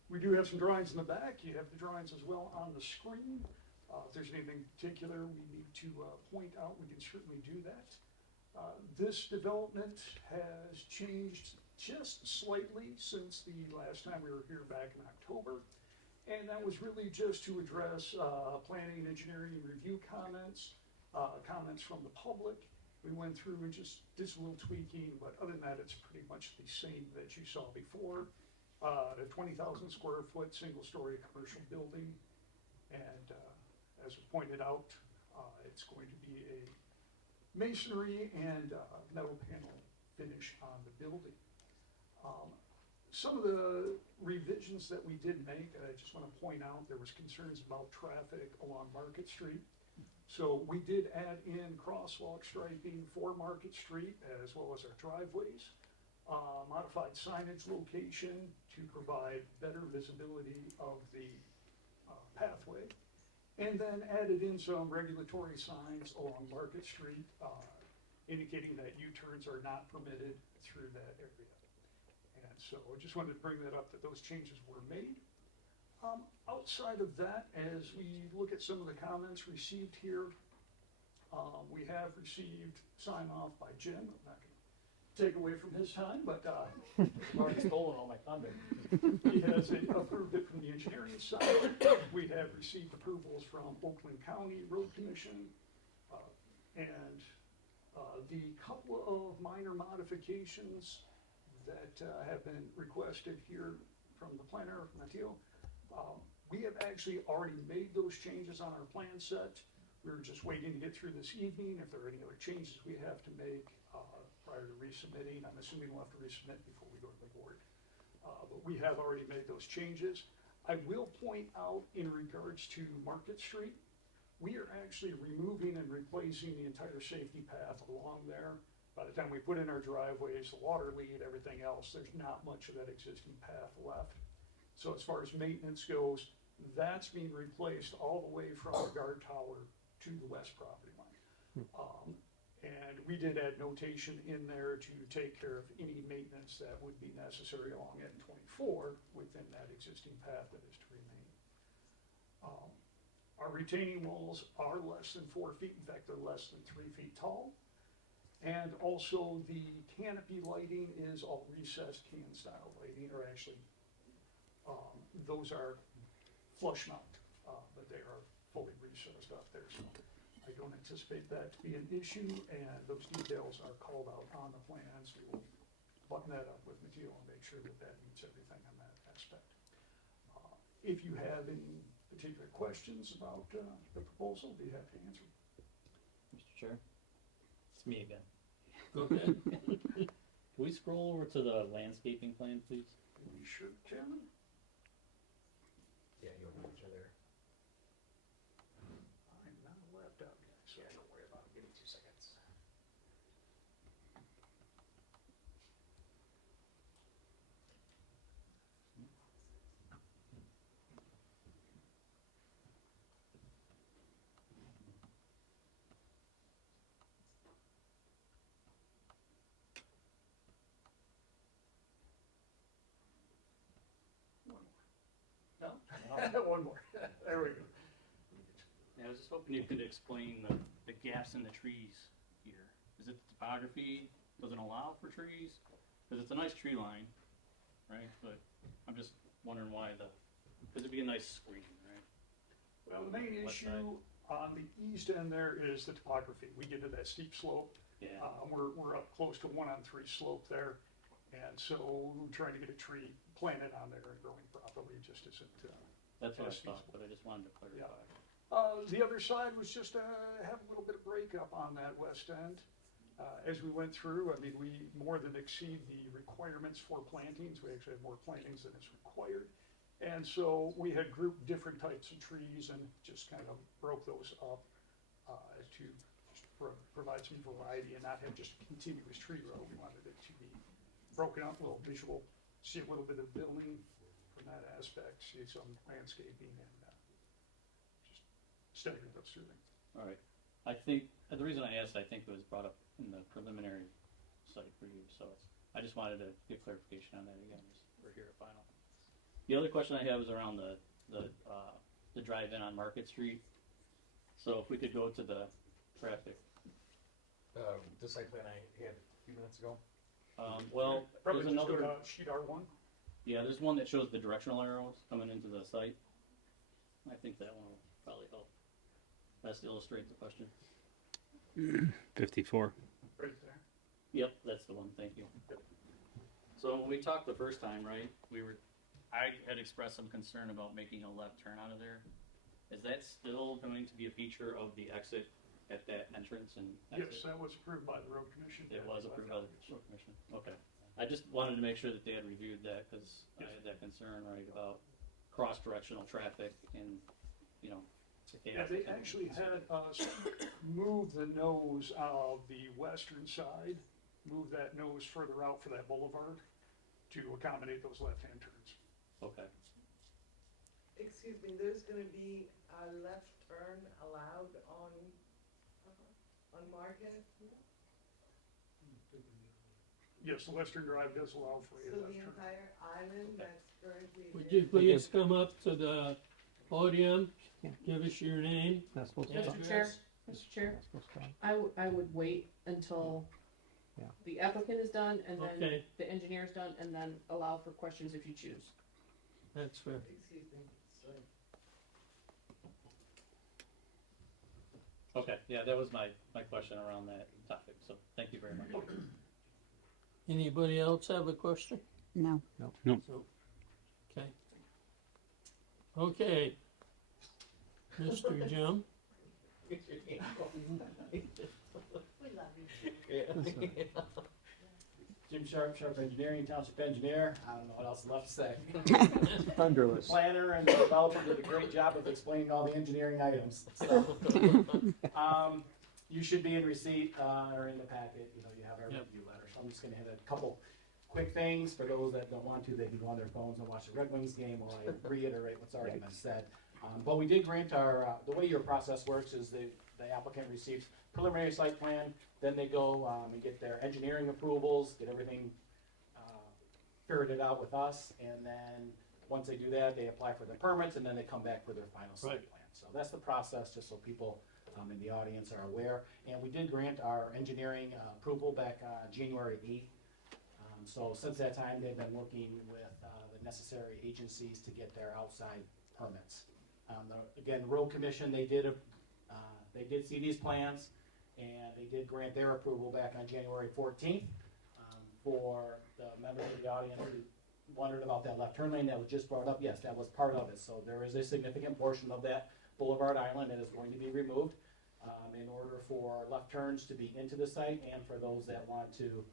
We do have some drawings in the back. You have the drawings as well on the screen. If there's anything particular we need to point out, we can certainly do that. This development has changed just slightly since the last time we were here back in October. And that was really just to address planning and engineering review comments, comments from the public. We went through and just did some little tweaking, but other than that, it's pretty much the same that you saw before. The 20,000 square foot single story commercial building. And as pointed out, it's going to be a masonry and metal panel finish on the building. Some of the revisions that we did make, I just want to point out, there was concerns about traffic along Market Street. So we did add in crosswalk striping for Market Street as well as our driveways. Modified signage location to provide better visibility of the pathway. And then added in some regulatory signs along Market Street indicating that U-turns are not permitted through that area. And so I just wanted to bring that up, that those changes were made. Outside of that, as we look at some of the comments received here, we have received sign off by Jim. I'm not going to take away from his time, but I've already stolen all my thunder. he has approved it from the engineering side. We have received approvals from Oakland County Road Commission, and the couple of minor modifications that have been requested here from the planner, Matteo. We have actually already made those changes on our plan set. We were just waiting to get through this evening. If there are any other changes we have to make prior to resubmitting, I'm assuming we'll have to resubmit before we go to the board. But we have already made those changes. I will point out in regards to Market Street, we are actually removing and replacing the entire safety path along there. By the time we put in our driveways, the water lead, everything else, there's not much of that existing path left. So as far as maintenance goes, that's being replaced all the way from the guard tower to the west property line. And we did add notation in there to take care of any maintenance that would be necessary along N24 within that existing path that is to remain. Our retaining walls are less than 4 feet. In fact, they're less than 3 feet tall. And also the canopy lighting is all recessed can style lighting, or actually those are flush mount, but they are fully recessed up there. So I don't anticipate that to be an issue, and those details are called out on the plans. We will button that up with Matteo and make sure that that meets everything on that aspect. If you have any particular questions about the proposal, be happy to answer. Mr. Chair, it's me again. Go ahead. Can we scroll over to the landscaping plan, please? We sure can. Yeah, you'll move to there. I'm not a laptop guy, so Yeah, don't worry about it. Give me 2 seconds. No? One more. There we go. Yeah, I was just hoping you could explain the gaps in the trees here. Is it the topography doesn't allow for trees? Because it's a nice tree line, right? But I'm just wondering why because it'd be a nice screen, right? Well, the main West issue on the east end there is the topography. We get to that steep slope. Yeah. We're up close to 1-on-3 slope there. And so trying to get a tree planted on there and growing properly just isn't. That's what I as thought, feasible. but I just wanted to clarify. The other side was just have a little bit of breakup on that west end. As we went through, I mean, we more than exceed the requirements for plantings. We actually had more plantings than is required. And so we had grouped different types of trees and just kind of broke those up to just provide some variety and not have just a continuous tree row. We wanted it to be broken up, a little visual, see a little bit of building from that aspect, see some landscaping, and just stagger those through things. All right. I think, the reason I asked, I think it was brought up in the preliminary site review, so I just wanted to get clarification on that again, as we're here at final. The other question I have is around the drive-in on Market Street. So if we could go to the traffic. The site plan I had a few minutes ago. Well, Probably there's just go another, to sheet R1. yeah, there's one that shows the directional arrows coming into the site. I think that one will probably help best illustrate the question. 54. Right there. Yep, that's the one, thank you. So when we talked the first time, right, I had expressed some concern about making a left turn out of there. Is that still going to be a feature of the exit at that entrance and exit? Yes, that was approved by the road commission. It was approved by the road commission, okay. I just wanted to make sure that they had reviewed that, because I had that concern, right, about cross-directional traffic and, Yeah, they actually had us move the nose of the western side, move that nose further out for that boulevard to accommodate those left-hand turns. Okay. Excuse me, there's gonna be a left turn allowed on Market? Yes, the western drive does allow for a So left the turn. entire island that's currently Would there? you please come up to the podium, give us your name? That's supposed to Mr. stop. Chair, Mr. Chair, That's supposed to stop. I would wait until Yeah. the applicant is done and then Okay. the engineer is done and then allow for questions if you choose. That's fair. Excuse me, sorry. Okay, yeah, that was my question around that topic, so thank you very much. Anybody else have a question? No. So, okay. Okay. Mr. Jim? Jim Sharp, Sharp Engineering, Township Engineer. I don't know what else left to say. Thunderous. Planner and the developer did a great job of explaining all the engineering items. So, you should be in receipt or in the packet. You know, you have our Yep. review letter. So I'm just going to hit a couple quick things for those that don't want to. They can go on their phones and watch the Red Wings game while I reiterate what's already been said. But we did grant our. The way your process works is the applicant receives preliminary site plan. Then they go and get their engineering approvals, get everything ferreted out with us, and then once they do that, they apply for their permits, and then they come back for their final site Right. plan. So that's the process, just so people in the audience are aware. And we did grant our engineering approval back on January 8th. So since that time, they've been working with the necessary agencies to get their outside permits. Again, the road commission, they did see these plans, and they did grant their approval back on January 14th. For the members of the audience who wondered about that left turn lane that was just brought up, yes, that was part of it. So there is a significant portion of that Boulevard Island that is going to be removed in order for left turns to be into the site, and for those that want to,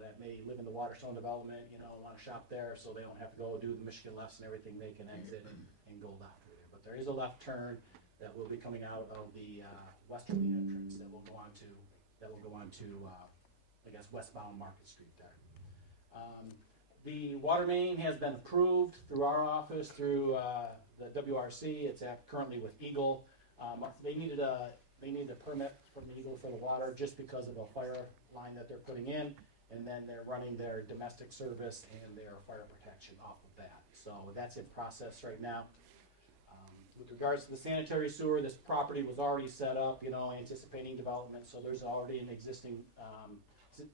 that may live in the Waterstone development, you know, want to shop there, so they don't have to go do the Michigan lefts and everything, they can exit and go down through there. But there is a left turn that will be coming out of the westerly entrance that will go on to, I guess, westbound Market Street there. The water main has been approved through our office, through the WRC. It's currently with Eagle. They needed a permit from Eagle for the water just because of a fire line that they're putting in, and then they're running their domestic service and their fire protection off of that. So that's in process right now. With regards to the sanitary sewer, this property was already set up, you know, anticipating development, so there's already an existing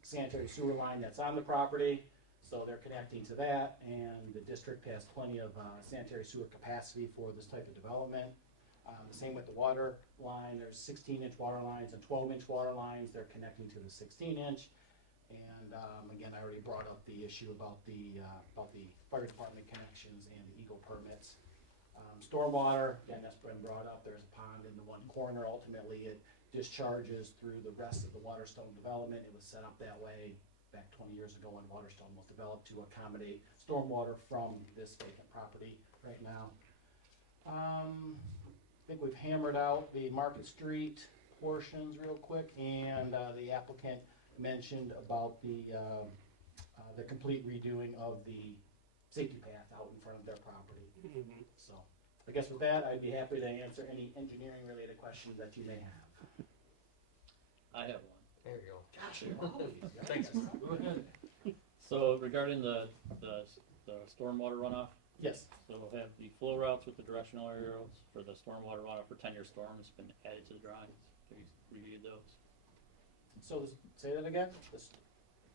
sanitary sewer line that's on the property, so they're connecting to that, and the district has plenty of sanitary sewer capacity for this type of development. The same with the water line. There's 16-inch water lines and 12-inch water lines. They're connecting to the 16-inch. And again, I already brought up the issue about the fire department connections and the Eagle permits. Stormwater, again, that's been brought up. There's a pond in the one corner. Ultimately, it discharges through the rest of the Waterstone development. It was set up that way back 20 years ago when Waterstone was developed to accommodate stormwater from this vacant property right now. I think we've hammered out the Market Street portions real quick, and the applicant mentioned about the complete redoing of the safety path out in front of their property. So I guess with that, I'd be happy to answer any engineering related questions that you may have. I have one. There you go. Gosh, thanks. Go ahead. So regarding the stormwater runoff, Yes. so we'll have the flow routes with the directional arrows for the stormwater runoff for 10-year storms been added to the drawings. Have you reviewed those? So say that again?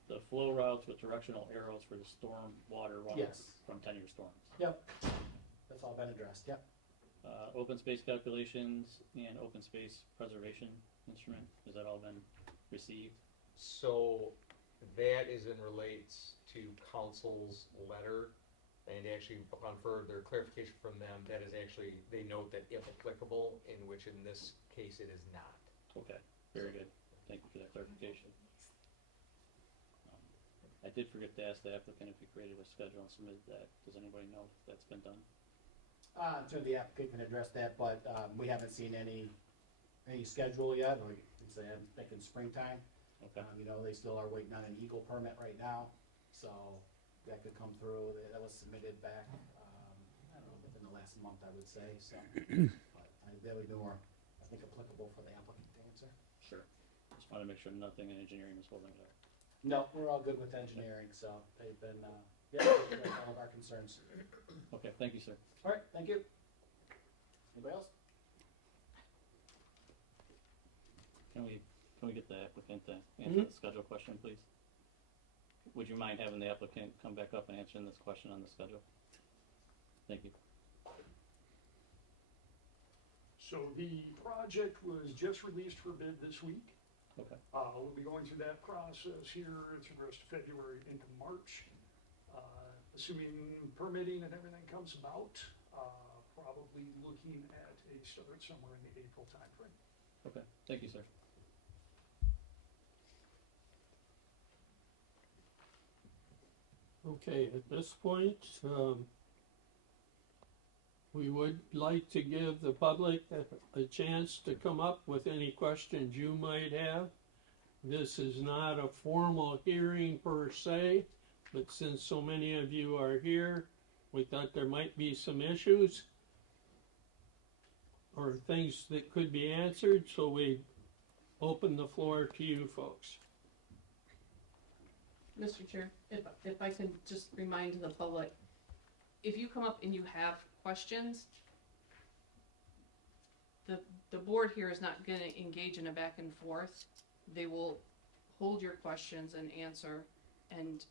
The flow routes with directional arrows for the stormwater runoff Yes. from 10-year storms. Yep. That's all been addressed, yep. Open space calculations and open space preservation instrument, has that all been received? So that is in relates to council's letter, and actually upon further clarification from them, that is actually, they note that if applicable, in which in this case it is not. Okay, very good. Thank you for that clarification. I did forget to ask the applicant if he created a schedule and submitted that. Does anybody know if that's been done? So the applicant can address that, but, we haven't seen any schedule yet, or, I'm thinking springtime. Okay. You know, they still are waiting on an Eagle permit right now, so that could come through. That was submitted back, I don't know, within the last month, I would say, so. But that would be more, I think, applicable for the applicant to answer. Sure. Just wanted to make sure nothing in engineering was holding it up. No, we're all good with engineering, so they've been, yeah, they've addressed all of our concerns. Okay, thank you, sir. All right, thank you. Anybody else? Can we get the applicant to answer the schedule question, please? Would you mind having the applicant come back up and answering this question on the schedule? Thank you. So the project was just released for bid this week. Okay. We'll be going through that process here through the rest of February into March. Assuming permitting and everything comes about, probably looking at a start somewhere in the April timeframe. Okay, thank you, sir. Okay, at this point, we would like to give the public a chance to come up with any questions you might have. This is not a formal hearing per se, but since so many of you are here, we thought there might be some issues or things that could be answered, so we open the floor to you folks. Mr. Chair, if I can just remind the public, if you come up and you have questions, the board here is not gonna engage in a back and forth. They will hold your questions and answer, and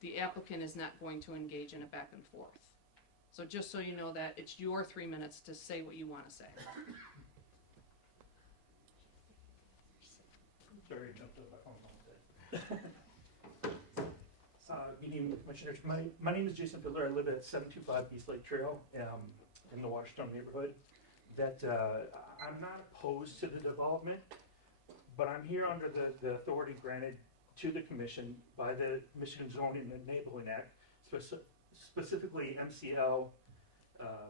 the applicant is not going to engage in a back and forth. So just so you know that, it's your 3 minutes to say what you wanna say. Sorry, I jumped up my phone. Good evening, Commissioners. My name is Jason Fiddler. I live at 725 East Lake Trail in the Washington neighborhood. I'm not opposed to the development, but I'm here under the authority granted to the Commission by the Michigan Zoning and Enabling Act, specifically MCL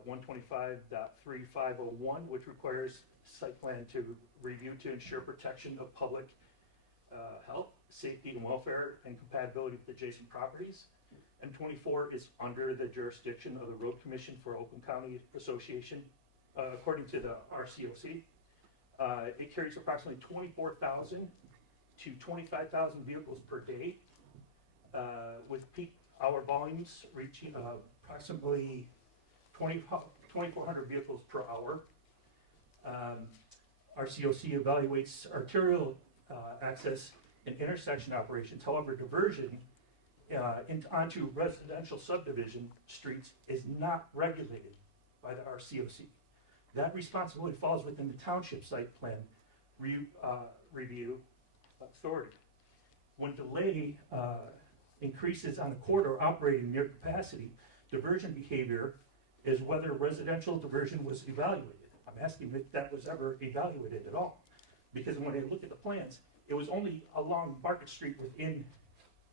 125.3501, which requires site plan to review to ensure protection of public health, safety, and welfare, and compatibility with adjacent properties. M24 is under the jurisdiction of the Road Commission for Oakland County Association, according to the RCOC. It carries approximately 24,000 to 25,000 vehicles per day, with peak hour volumes reaching approximately 2,400 vehicles per hour. RCOC evaluates arterial access and intersection operations. However, diversion onto residential subdivision streets is not regulated by the RCOC. That responsibility falls within the township site plan review authority. When delay increases on a corridor operating near capacity, diversion behavior is whether residential diversion was evaluated. I'm asking if that was ever evaluated at all. Because when I look at the plans, it was only along Market Street within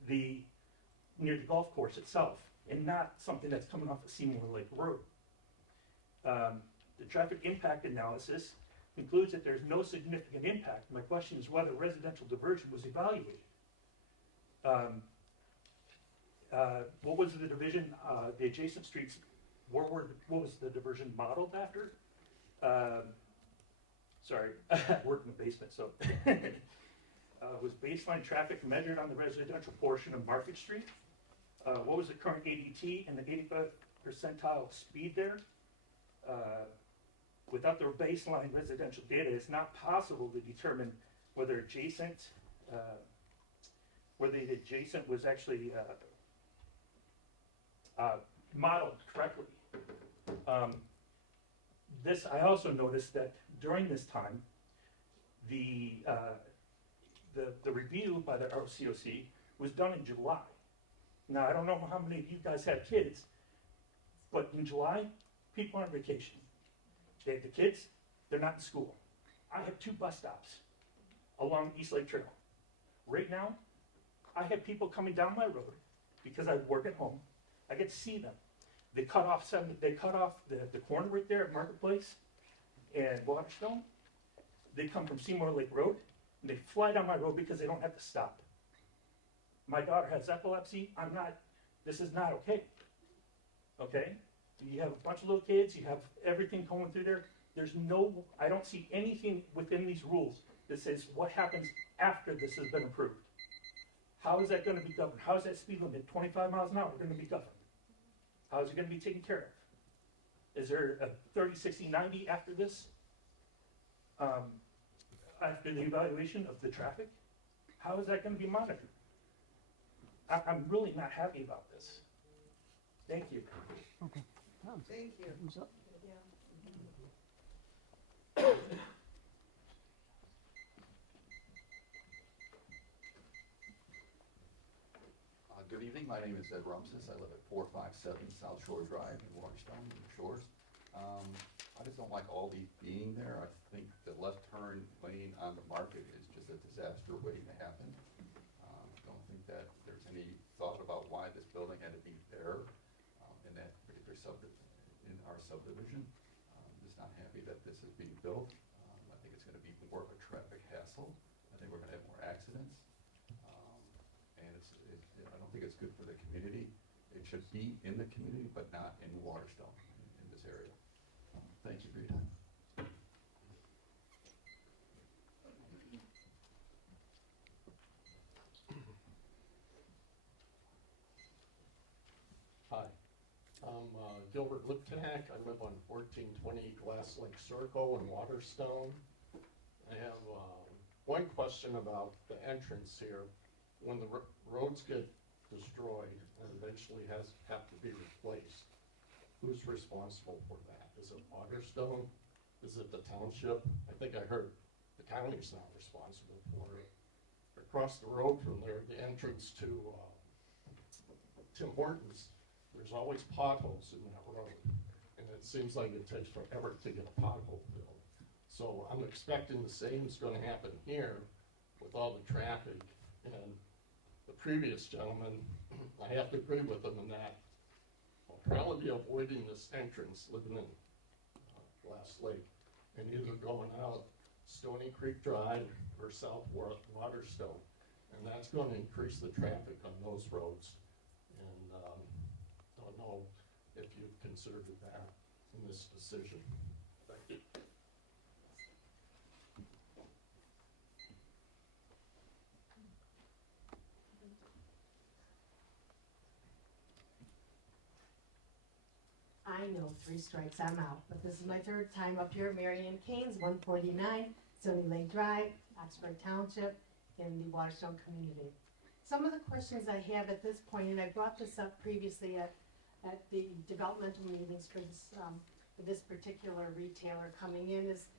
near the golf course itself, and not something that's coming off of Seymour Lake Road. The traffic impact analysis concludes that there's no significant impact. My question is whether residential diversion was evaluated. What was the division, the adjacent streets, what was the diversion modeled after? Sorry, I work in the basement, so. Was baseline traffic measured on the residential portion of Market Street? What was the current ADT and the 85th percentile speed there? Without the baseline residential data, it's not possible to determine whether the adjacent was actually modeled correctly. I also noticed that during this time, the review by the RCOC was done in July. Now, I don't know how many of you guys have kids, but in July, people are on vacation. They have the kids, they're not in school. I have 2 bus stops along East Lake Trail. Right now, I have people coming down my road because I work at home. I get to see them. They cut off the corner right there at Marketplace and Waterstone. They come from Seymour Lake Road, and they fly down my road because they don't have to stop. My daughter has epilepsy. This is not okay. Okay? You have a bunch of little kids, you have everything going through there. I don't see anything within these rules that says what happens after this has been approved. How is that gonna be governed? How is that speed limit, 25 miles an hour, gonna be governed? How is it gonna be taken care of? Is there a 30, 60, 90 after this? After the evaluation of the traffic? How is that gonna be monitored? I'm really not happy about this. Thank you. Thank you. Good evening, my name is Ed Rumsis, I live at 457 South Shore Drive in Waterstone, in the Shores. I just don't like all these being there. I think the left turn lane on the Market is just a disaster waiting to happen. Don't think that there's any thought about why this building had to be there in that particular in our subdivision. Just not happy that this is being built. I think it's gonna be more of a traffic hassle. I think we're gonna have more accidents. I don't think it's good for the community. It should be in the community, but not in Waterstone, in this area. Thank you for your time. Hi, I'm Gilbert Liptak. I live on 1420 Glass Lake Circle in Waterstone. I have one question about the entrance here. When the roads get destroyed and eventually have to be replaced, who's responsible for that? Is it Waterstone? Is it the township? I think I heard the county's not responsible for it. Across the road from there, the entrance to Tim Hortons, there's always potholes in that road. And it seems like it takes forever to get a pothole filled. So I'm expecting the same is gonna happen here with all the traffic. And the previous gentleman, I have to agree with him in that I'll probably be avoiding this entrance living in Glass Lake and either going out Stony Creek Drive or South Waterstone. And that's gonna increase the traffic on those roads. And don't know if you've considered that in this decision. Thank you. I know 3 strikes, I'm out, but this is my 3rd time up here. Marion Keynes, 149 Stony Lake Drive, Oxford Township, in the Waterstone community. Some of the questions I have at this point, and I brought this up previously at the developmental meetings for this particular retailer coming in, is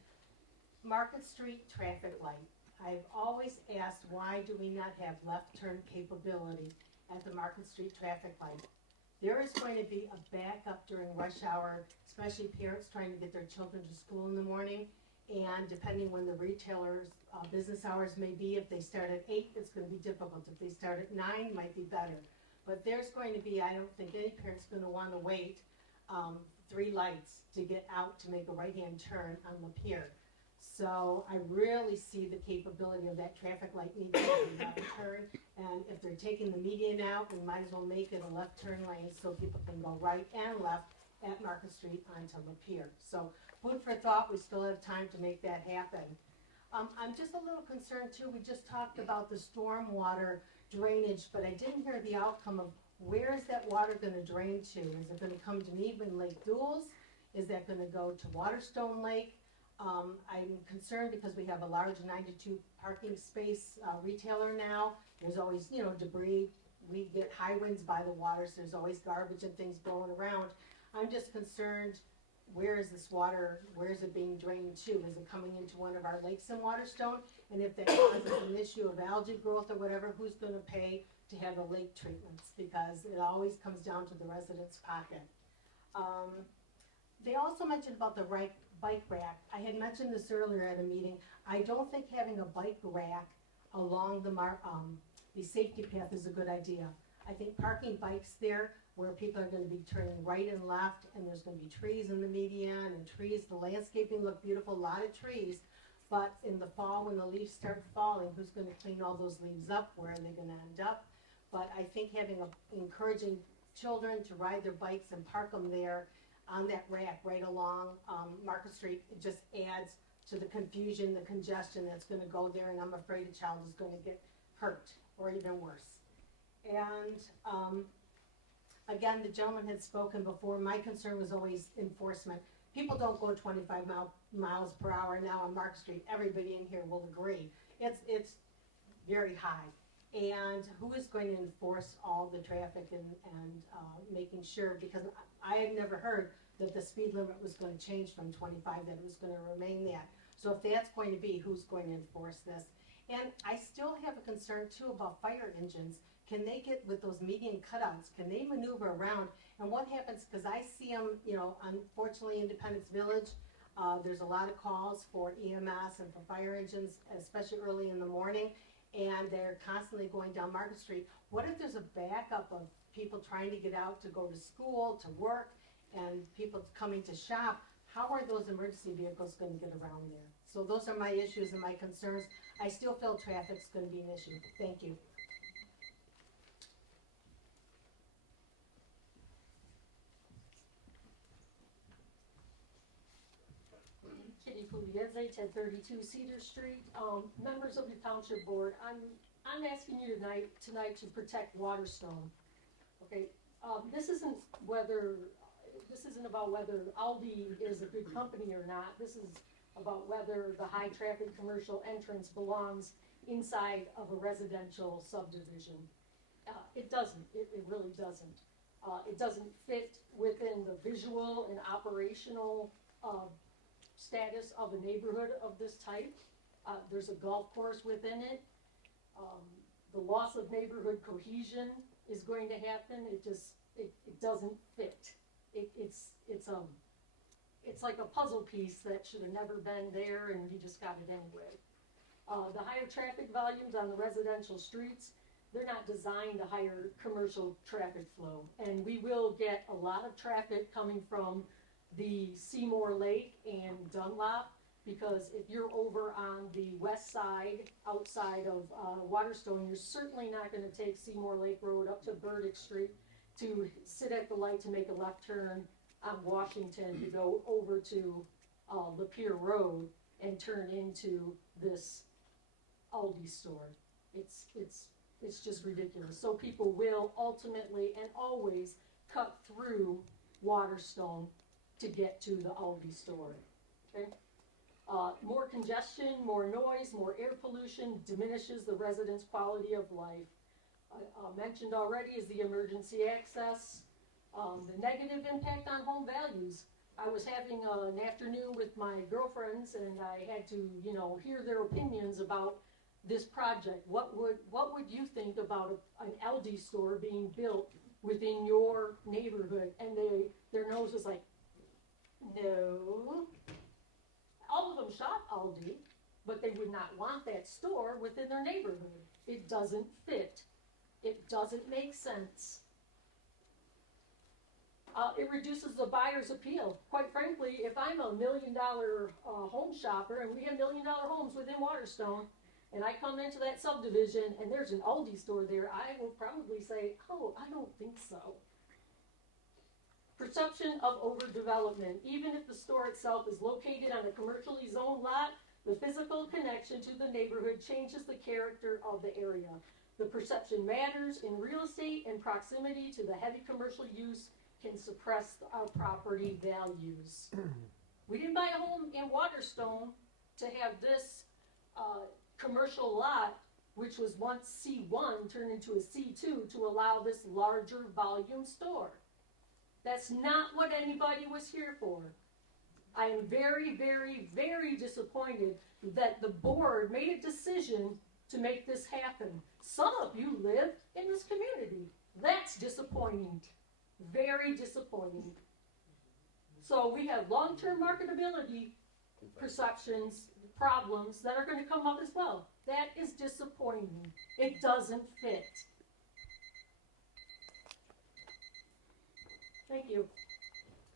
Market Street traffic light. I've always asked, why do we not have left turn capability at the Market Street traffic light? There is going to be a backup during rush hour, especially parents trying to get their children to school in the morning. And depending when the retailer's business hours may be, if they start at 8, it's going to be difficult. If they start at 9, might be better. But there's going to be, I don't think any parent's going to want to wait 3 lights to get out to make a right-hand turn on Lapeer. So I really see the capability of that traffic light needing to be left turn. And if they're taking the median out, we might as well make it a left turn lane so people can go right and left at Market Street onto Lapeer. So food for thought, we still have time to make that happen. I'm just a little concerned too, we just talked about the stormwater drainage, but I didn't hear the outcome of where is that water gonna drain to? Is it gonna come to Needman Lake Duels? Is that gonna go to Waterstone Lake? I'm concerned because we have a large 92 parking space retailer now. There's always, debris. We get high winds by the water, so there's always garbage and things blowing around. I'm just concerned, where is this water, where is it being drained to? Is it coming into one of our lakes in Waterstone? And if that causes an issue of algae growth or whatever, who's gonna pay to have the lake treatments? Because it always comes down to the resident's pocket. They also mentioned about the bike rack. I had mentioned this earlier at a meeting. I don't think having a bike rack along the safety path is a good idea. I think parking bikes there where people are gonna be turning right and left, and there's gonna be trees in the median, and trees, the landscaping look beautiful, a lot of trees. But in the fall, when the leaves start falling, who's gonna clean all those leaves up? Where are they gonna end up? But I think encouraging children to ride their bikes and park them there on that rack right along Market Street, it just adds to the confusion, the congestion that's gonna go there, and I'm afraid a child is gonna get hurt or even worse. And again, the gentleman had spoken before, my concern was always enforcement. People don't go 25 miles per hour now on Market Street, everybody in here will agree. It's very high. And who is going to enforce all the traffic and making sure, because I had never heard that the speed limit was gonna change from 25, that it was gonna remain that. So if that's going to be, who's going to enforce this? And I still have a concern too about fire engines. Can they get with those median cutouts, can they maneuver around? And what happens, because I see them, you know, unfortunately Independence Village, there's a lot of calls for EMS and for fire engines, especially early in the morning, and they're constantly going down Market Street. What if there's a backup of people trying to get out to go to school, to work, and people coming to shop? How are those emergency vehicles going to get around there? So those are my issues and my concerns. I still feel traffic's going to be an issue. Thank you. Kitty Pugliese, 1032 Cedar Street. Members of the Township Board, I'm asking you tonight to protect Waterstone. Okay, this isn't about whether Aldi is a good company or not. This is about whether the high traffic commercial entrance belongs inside of a residential subdivision. It doesn't, it really doesn't. It doesn't fit within the visual and operational status of a neighborhood of this type. There's a golf course within it. The loss of neighborhood cohesion is going to happen. It doesn't fit. It's like a puzzle piece that should have never been there, and you just got it anyway. The higher traffic volumes on the residential streets, they're not designed to higher commercial traffic flow. And we will get a lot of traffic coming from the Seymour Lake and Dunlop, because if you're over on the west side, outside of Waterstone, you're certainly not gonna take Seymour Lake Road up to Burdick Street to sit at the light to make a left turn on Washington to go over to Lapeer Road and turn into this Aldi store. It's just ridiculous. So people will ultimately and always cut through Waterstone to get to the Aldi store. Okay? More congestion, more noise, more air pollution diminishes the residents' quality of life. Mentioned already is the emergency access, the negative impact on home values. I was having an afternoon with my girlfriends, and I had to, you know, hear their opinions about this project. What would you think about an Aldi store being built within your neighborhood? And their nose was like, no. All of them shop Aldi, but they would not want that store within their neighborhood. It doesn't fit. It doesn't make sense. It reduces the buyer's appeal. Quite frankly, if I'm a $1 million home shopper, and we have $1 million homes within Waterstone, and I come into that subdivision and there's an Aldi store there, I will probably say, oh, I don't think so. Perception of overdevelopment. Even if the store itself is located on a commercially zoned lot, the physical connection to the neighborhood changes the character of the area. The perception matters in real estate, and proximity to the heavy commercial use can suppress our property values. We didn't buy a home in Waterstone to have this commercial lot, which was once C1, turned into a C2 to allow this larger volume store. That's not what anybody was here for. I am very, very, very disappointed that the board made a decision to make this happen. Some of you live in this community. That's disappointing. Very disappointing. So we have long-term marketability perceptions, problems that are going to come up as well. That is disappointing. It doesn't fit. Thank you.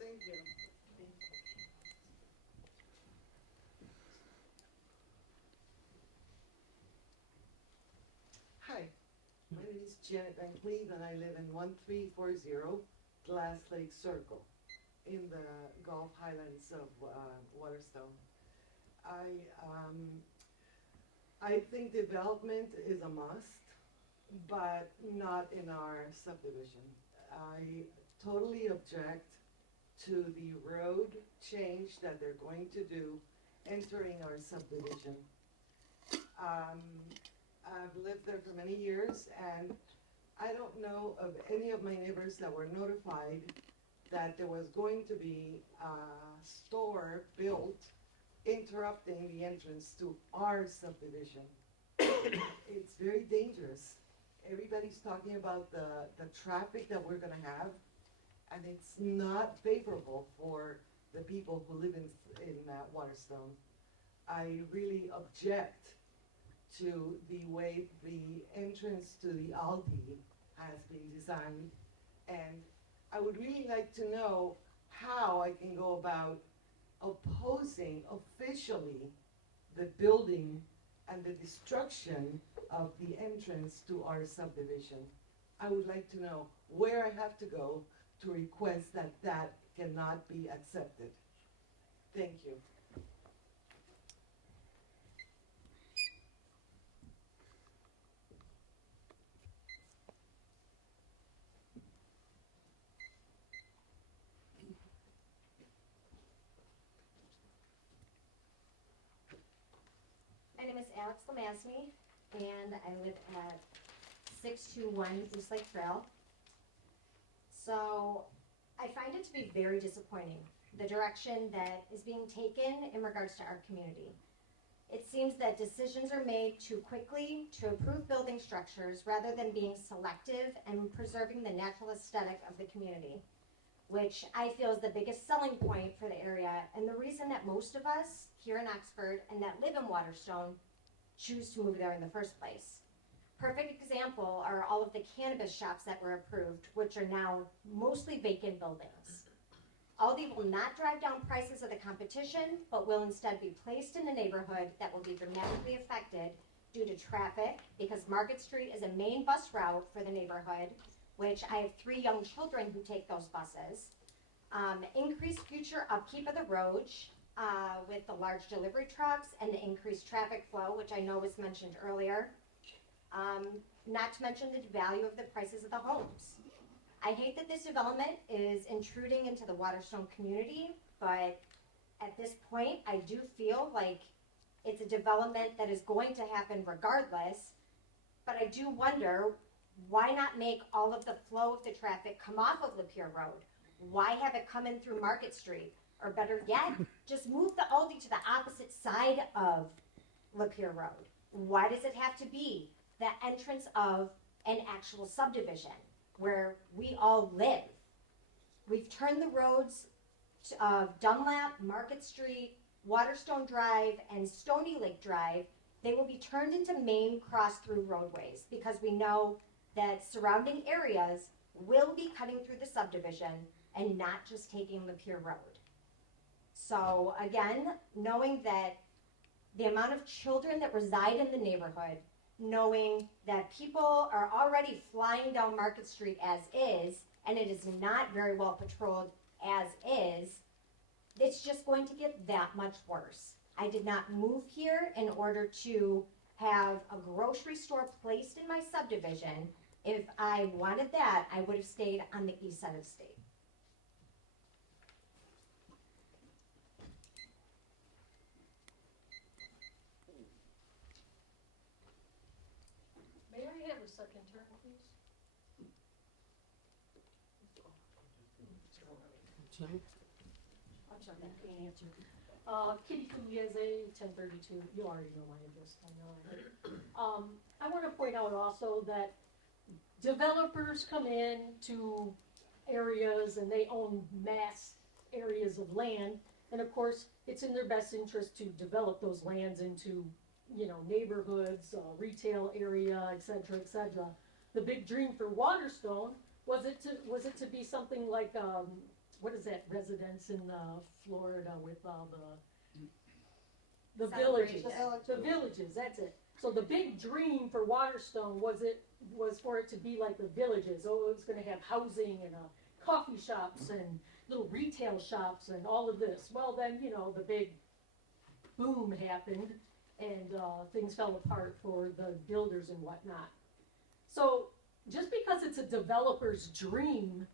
Thank you. Hi, my name is Janet Van Cleve and I live in 1340 Glass Lake Circle in the Gulf Highlands of Waterstone. I think development is a must, but not in our subdivision. I totally object to the road change that they're going to do entering our subdivision. I've lived there for many years and I don't know of any of my neighbors that were notified that there was going to be a store built interrupting the entrance to our subdivision. It's very dangerous. Everybody's talking about the traffic that we're gonna have, and it's not favorable for the people who live in Waterstone. I really object to the way the entrance to the Aldi has been designed, and I would really like to know how I can go about opposing officially the building and the destruction of the entrance to our subdivision. I would like to know where I have to go to request that that cannot be accepted. Thank you. My name is Alex Lamasny, and I live at 621 East Lake Trail. So I find it to be very disappointing, the direction that is being taken in regards to our community. It seems that decisions are made too quickly to approve building structures rather than being selective and preserving the natural aesthetic of the community, which I feel is the biggest selling point for the area and the reason that most of us here in Oxford and that live in Waterstone choose to move there in the first place. Perfect example are all of the cannabis shops that were approved, which are now mostly vacant buildings. Aldi will not drive down prices of the competition, but will instead be placed in a neighborhood that will be dramatically affected due to traffic, because Market Street is a main bus route for the neighborhood, which I have 3 young children who take those buses. Increased future upkeep of the road with the large delivery trucks and the increased traffic flow, which I know was mentioned earlier. Not to mention the value of the prices of the homes. I hate that this development is intruding into the Waterstone community, but at this point, I do feel like it's a development that is going to happen regardless. But I do wonder, why not make all of the flow of the traffic come off of Lapeer Road? Why have it come in through Market Street? Or better yet, just move the Aldi to the opposite side of Lapeer Road. Why does it have to be the entrance of an actual subdivision where we all live? We've turned the roads of Dunlap, Market Street, Waterstone Drive, and Stony Lake Drive. They will be turned into main cross-through roadways because we know that surrounding areas will be cutting through the subdivision and not just taking Lapeer Road. So again, knowing that the amount of children that reside in the neighborhood, knowing that people are already flying down Market Street as is, and it is not very well patrolled as is, it's just going to get that much worse. I did not move here in order to have a grocery store placed in my subdivision. If I wanted that, I would have stayed on the east side of the state. May I have a second turn, please? I'm sorry, I can't answer. Kitty Pugliese, 1032, you already know my address, I know. I want to point out also that developers come in to areas and they own mass areas of land, and of course, it's in their best interest to develop those lands into, you know, neighborhoods, retail area, et cetera, et cetera. The big dream for Waterstone Was it to be something like, what is that residence in, Florida with all the villages? The villages, that's it. So the big dream for Waterstone was for it to be like the villages. Oh, it was gonna have housing and, coffee shops and little retail shops and all of this. Well, then, the big boom happened and, things fell apart for the builders and whatnot. So just because it's a developer's dream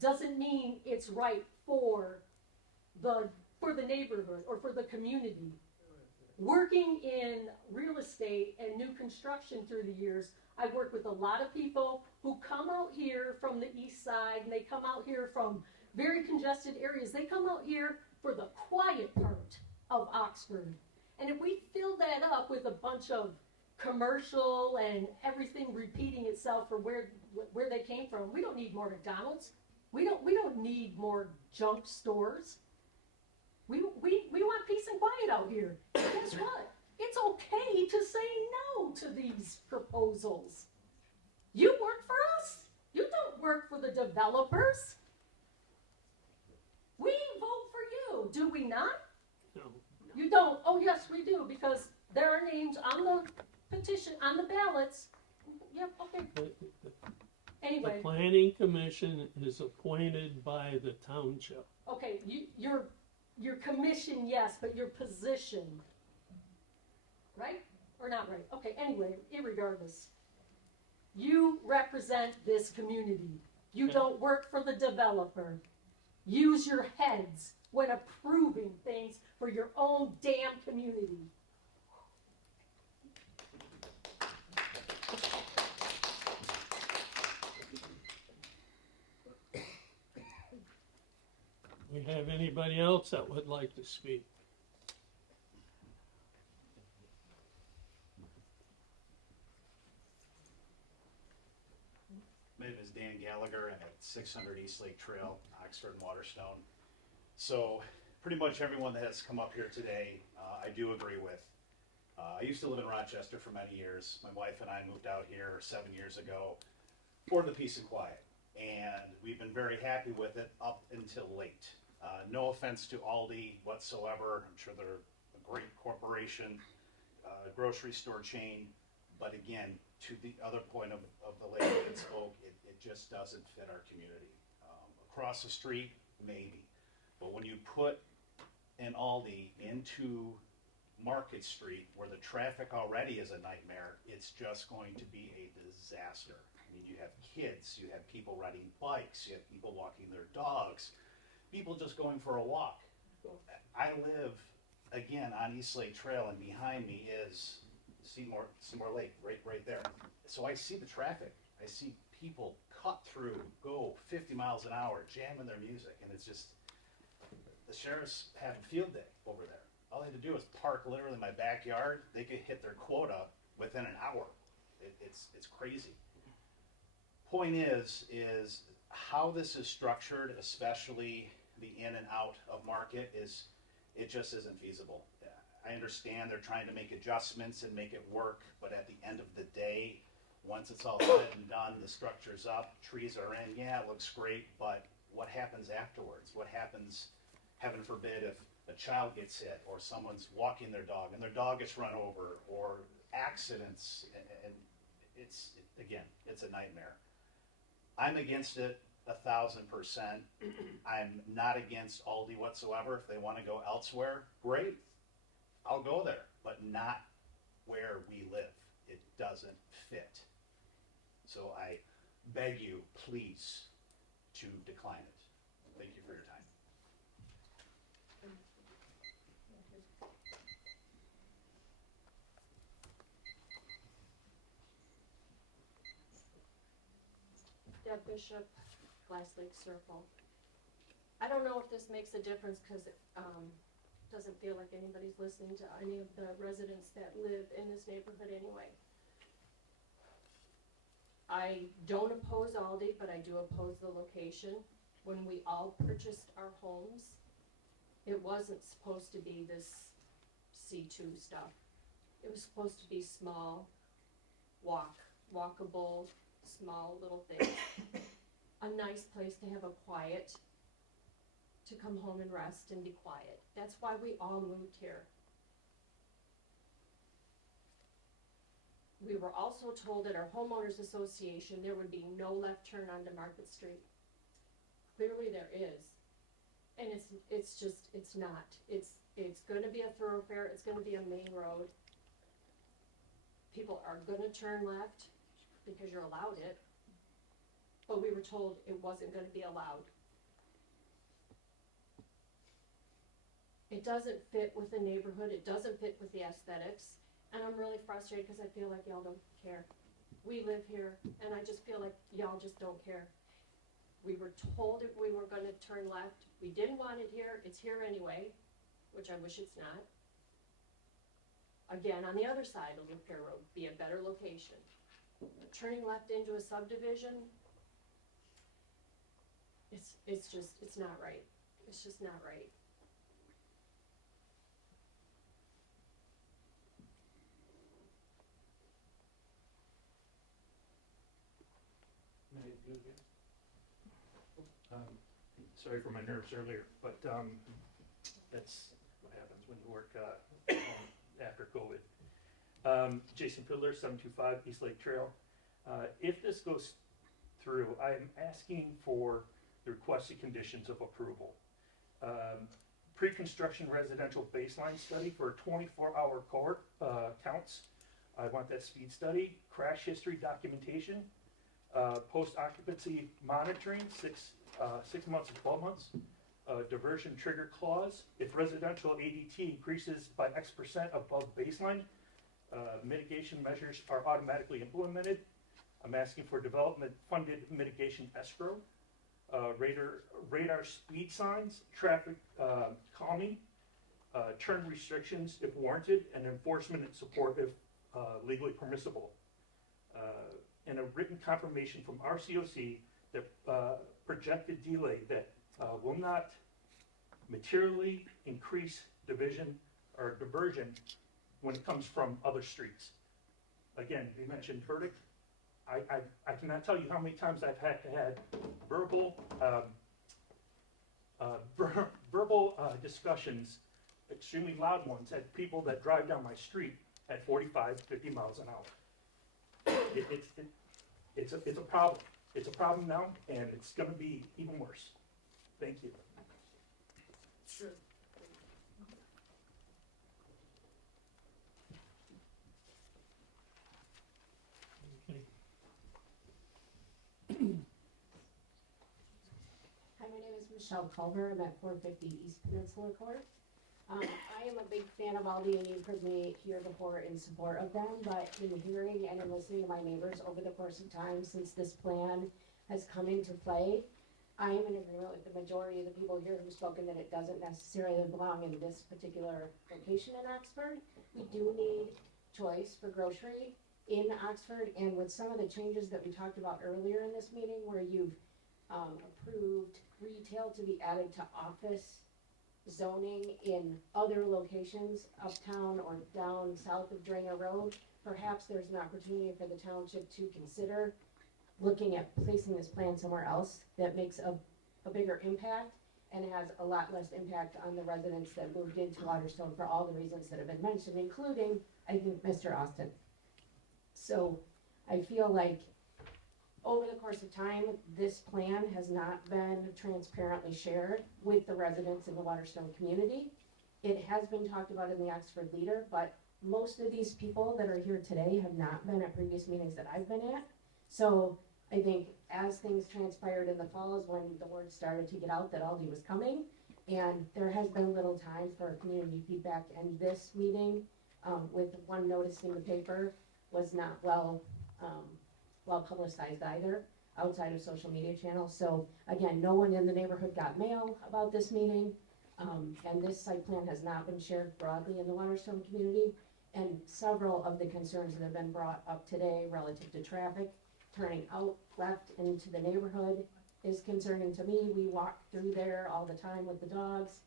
doesn't mean it's right for the neighborhood or for the community. Working in real estate and new construction through the years, I've worked with a lot of people who come out here from the east side, and they come out here from very congested areas. They come out here for the quiet part of Oxford. And if we fill that up with a bunch of commercial and everything repeating itself from where they came from, we don't need more McDonald's. We don't need more junk stores. We want peace and quiet out here. And guess what? It's okay to say no to these proposals. You work for us. You don't work for the developers. We vote for you, do we not? No. You don't? Oh, yes, we do, because there are names on the petition, on the ballots. Yep, okay. The Anyway, planning commission is appointed by the township. okay, your commission, yes, but your position, right? Or not right? Okay, anyway, irregardless. You represent this community. You Okay. don't work for the developer. Use your heads when approving things for your own damn community. We have anybody else that would like to speak? My name is Dan Gallagher, and at 600 East Lake Trail, Oxford and Waterstone. So pretty much everyone that has come up here today, I do agree with. I used to live in Rochester for many years. My wife and I moved out here 7 years ago for the peace and quiet, and we've been very happy with it up until late. No offense to Aldi whatsoever. I'm sure they're a great corporation, grocery store chain, but again, to the other point of the lady that spoke, it just doesn't fit our community. Across the street, maybe, but when you put an Aldi into Market Street, where the traffic already is a nightmare, it's just going to be a disaster. I mean, you have kids, you have people riding bikes, you have people walking their dogs, people just going for a walk. I live, again, on East Lake Trail, and behind me is Seymour Lake, right there. So I see the traffic. I see people cut through, go 50 miles an hour, jamming their music, and it's just, the sheriffs have a field day over there. All they had to do is park literally in my backyard. They could hit their quota within an hour. It's crazy. Point is how this is structured, especially the in and out of market, it just isn't feasible. I understand they're trying to make adjustments and make it work, but at the end of the day, once it's all said and done, the structure's up, trees are in, yeah, it looks great, but what happens afterwards? What happens, heaven forbid, if a child gets hit, or someone's walking their dog and their dog gets run over, or accidents, and again, it's a nightmare. I'm against it 1,000%. I'm not against Aldi whatsoever. If they want to go elsewhere, great. I'll go there, but not where we live. It doesn't fit. So I beg you, please, to decline it. Thank you for your time. Deb Bishop, Glass Lake Circle. I don't know if this makes a difference because it doesn't feel like anybody's listening to any of the residents that live in this neighborhood anyway. I don't oppose Aldi, but I do oppose the location. When we all purchased our homes, it wasn't supposed to be this C2 stuff. It was supposed to be small, walkable, small little things. a nice place to have a quiet, to come home and rest and be quiet. That's why we all moved here. We were also told at our homeowners association there would be no left turn onto Market Street. Clearly there is. And it's not. It's gonna be a thoroughfare, it's gonna be a main road. People are gonna turn left because you're allowed it. But we were told it wasn't gonna be allowed. It doesn't fit with the neighborhood, it doesn't fit with the aesthetics, and I'm really frustrated because I feel like y'all don't care. We live here, and I just feel like y'all just don't care. We were told if we were gonna turn left, we didn't want it here, it's here anyway, which I wish it's not. Again, on the other side of Repair Road, be a better location. Turning left into a subdivision, it's not right. It's just not right. Sorry for my nerves earlier, but that's what happens when you work after COVID. Jason Fiddler, 725 East Lake Trail. If this goes through, I'm asking for the requested conditions of approval. Pre-construction residential baseline study for a 24-hour court counts. I want that speed study, crash history documentation, post-occupancy monitoring, 6 months to 12 months, diversion trigger clause. If residential ADT increases by X% above baseline, mitigation measures are automatically implemented. I'm asking for development funded mitigation escrow, radar speed signs, traffic calming, turn restrictions if warranted, and enforcement and support if legally permissible. And a written confirmation from RCOC that projected delay that will not materially increase division or diversion when it comes from other streets. Again, you mentioned verdict. I cannot tell you how many times I've had verbal discussions, extremely loud ones, at people that drive down my street at 45, 50 miles an hour. It's a problem. It's a problem now, and it's gonna be even worse. Thank you. Sure. Hi, my name is Michelle Culver. I'm at 450 East Peninsula Court. I am a big fan of Aldi, and you've heard me here before in support of them, but in hearing and in listening to my neighbors over the course of time since this plan has come into play, I am in agreement with the majority of the people here who've spoken that it doesn't necessarily belong in this particular location in Oxford. We do need choice for grocery in Oxford, and with some of the changes that we talked about earlier in this meeting, where you've approved retail to be added to office zoning in other locations uptown or down south of Drainer Road, perhaps there's an opportunity for the township to consider looking at placing this plan somewhere else that makes a bigger impact and has a lot less impact on the residents that moved into Waterstone for all the reasons that have been mentioned, including, I think, Mr. Austin. So I feel like over the course of time, this plan has not been transparently shared with the residents in the Waterstone community. It has been talked about in the Oxford Leader, but most of these people that are here today have not been at previous meetings that I've been at. So I think as things transpired in the fall is when the word started to get out that Aldi was coming, and there has been little time for community feedback, and this meeting, with one notice in the paper, was not well publicized either, outside of social media channels. So again, no one in the neighborhood got mail about this meeting, and this site plan has not been shared broadly in the Waterstone community. And several of the concerns that have been brought up today relative to traffic, turning out left into the neighborhood is concerning to me. We walk through there all the time with the dogs.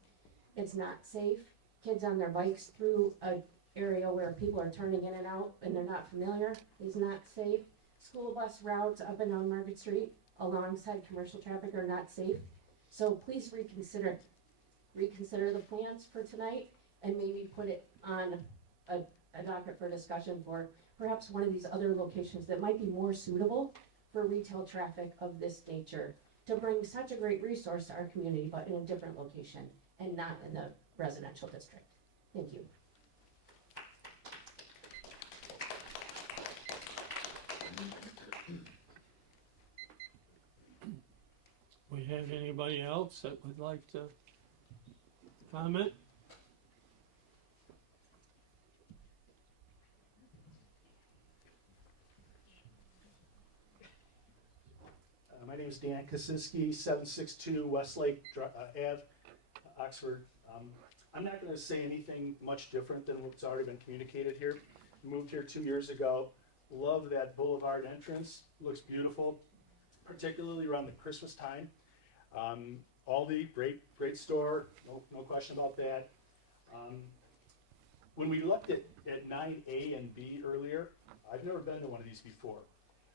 It's not safe. Kids on their bikes through an area where people are turning in and out and they're not familiar is not safe. School bus routes up and down Market Street alongside commercial traffic are not safe. So please reconsider the plans for tonight and maybe put it on a docket for discussion for perhaps one of these other locations that might be more suitable for retail traffic of this nature, to bring such a great resource to our community, but in a different location and not in the residential district. Thank you. We have anybody else that would like to comment? My name is Dan Kosiski, 762 Westlake Ave, Oxford. I'm not going to say anything much different than what's already been communicated here. Moved here 2 years ago. Love that boulevard entrance. Looks beautiful, particularly around the Christmas time. Aldi, great store, no question about that. When we looked at 9A and B earlier, I've never been to one of these before.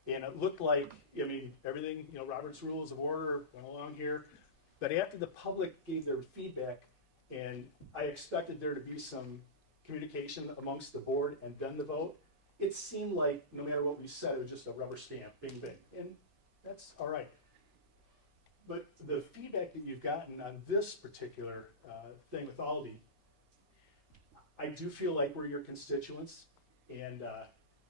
And it looked like, I mean, everything, you know, Robert's Rules of Order went along here. But after the public gave their feedback, and I expected there to be some communication amongst the board and then the vote, it seemed like no matter what we said, it was just a rubber stamp, bing, bing. And that's all right. But the feedback that you've gotten on this particular thing with Aldi, I do feel like we're your constituents, and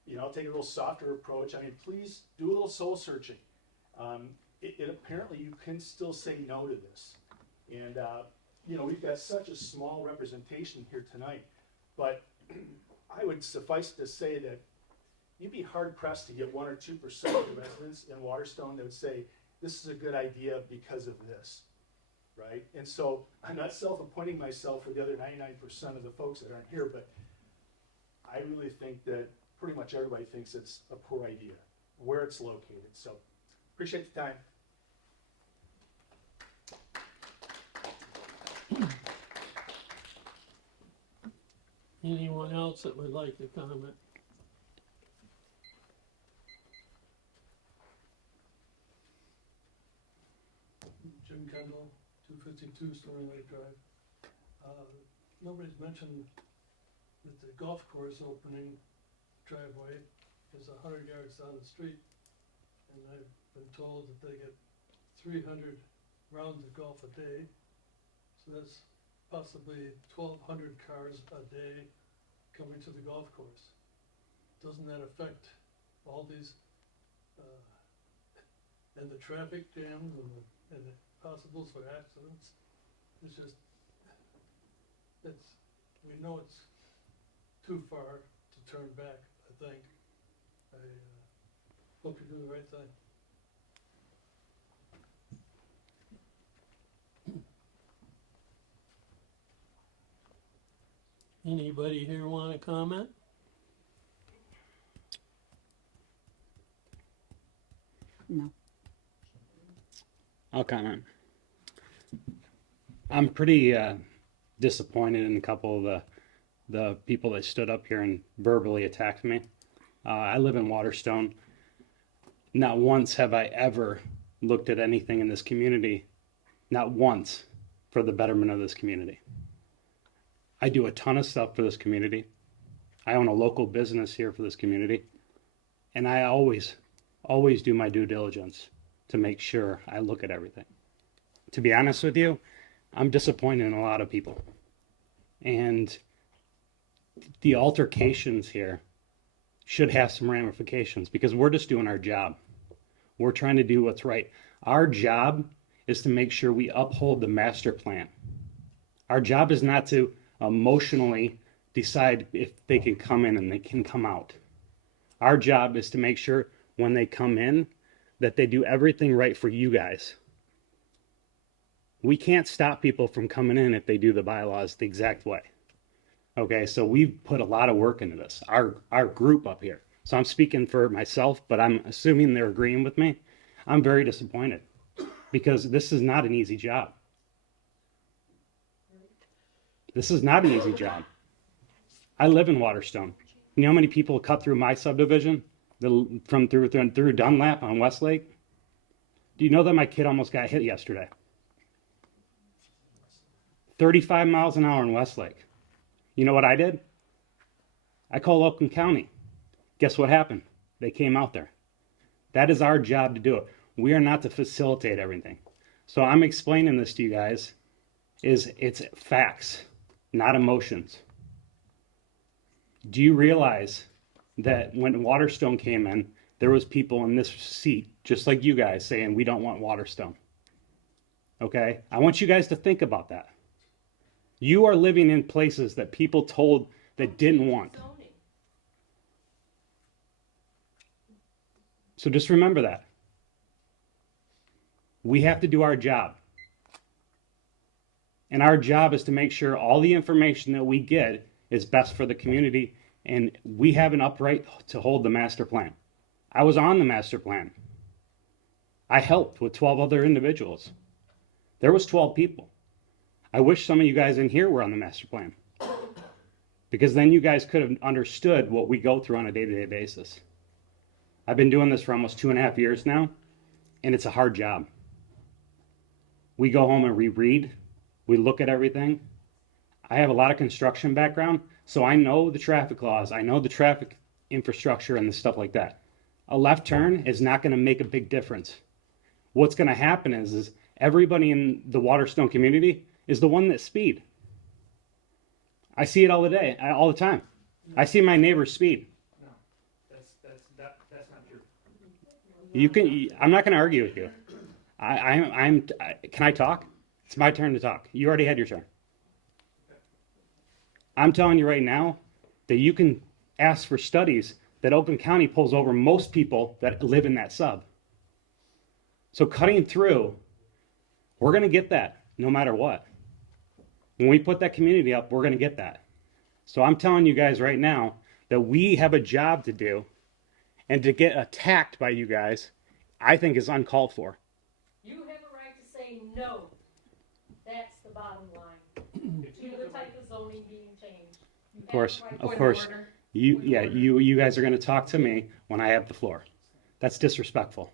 you know, I'll take a little softer approach. I mean, please do a little soul searching. Apparently you can still say no to this. And you know, we've got such a small representation here tonight, but I would suffice to say that you'd be hard pressed to get 1 or 2% of the residents in Waterstone that would say, this is a good idea because of this, right? And so I'm not self-appointing myself for the other 99% of the folks that aren't here, but I really think that pretty much everybody thinks it's a poor idea, where it's located. So appreciate the time. Anyone else that would like to comment? Jim Kendall, 252 Stony Lake Drive. Nobody's mentioned that the golf course opening driveway is 100 yards down the street, and I've been told that they get 300 rounds of golf a day, so that's possibly 1,200 cars a day coming to the golf course. Doesn't that affect all these, and the traffic jams and the possibles for accidents? It's just, we know it's too far to turn back, I think. I hope you do the right thing. Anybody here want to comment? No. I'll comment. I'm pretty disappointed in a couple of the people that stood up here and verbally attacked me. I live in Waterstone. Not once have I ever looked at anything in this community, not once, for the betterment of this community. I do a ton of stuff for this community. I own a local business here for this community. And I always do my due diligence to make sure I look at everything. To be honest with you, I'm disappointed in a lot of people. And the altercations here should have some ramifications because we're just doing our job. We're trying to do what's right. Our job is to make sure we uphold the master plan. Our job is not to emotionally decide if they can come in and they can come out. Our job is to make sure when they come in that they do everything right for you guys. We can't stop people from coming in if they do the bylaws the exact way. Okay, so we've put a lot of work into this, our group up here. So I'm speaking for myself, but I'm assuming they're agreeing with me. I'm very disappointed because this is not an easy job. This is not an easy job. I live in Waterstone. You know how many people cut through my subdivision through Dunlap on Westlake? Do you know that my kid almost got hit yesterday? 35 miles an hour in Westlake. You know what I did? I called Oakland County. Guess what happened? They came out there. That is our job to do it. We are not to facilitate everything. So I'm explaining this to you guys, it's facts, not emotions. Do you realize that when Waterstone came in, there was people in this seat, just like you guys, saying we don't want Waterstone? Okay? I want you guys to think about that. You are living in places that people told that didn't want. So just remember that. We have to do our job. And our job is to make sure all the information that we get is best for the community, and we have an upright to hold the master plan. I was on the master plan. I helped with 12 other individuals. There was 12 people. I wish some of you guys in here were on the master plan, because then you guys could have understood what we go through on a day-to-day basis. I've been doing this for almost 2.5 years now, and it's a hard job. We go home and we read, we look at everything. I have a lot of construction background, so I know the traffic laws, I know the traffic infrastructure and the stuff like that. A left turn is not going to make a big difference. What's going to happen is everybody in the Waterstone community is the one that speed. I see it all the time. I see my neighbors speed. No, that's not true. I'm not going to argue with you. Can I talk? It's my turn to talk. You already had your turn. I'm telling you right now that you can ask for studies that Oakland County pulls over most people that live in that sub. So cutting through, we're going to get that no matter what. When we put that community up, we're going to get that. So I'm telling you guys right now that we have a job to do, and to get attacked by you guys, I think is uncalled for. You have a right to say no. That's the bottom line. To the type of zoning being changed. Of course. You guys are going to talk to me when I have the floor. That's disrespectful.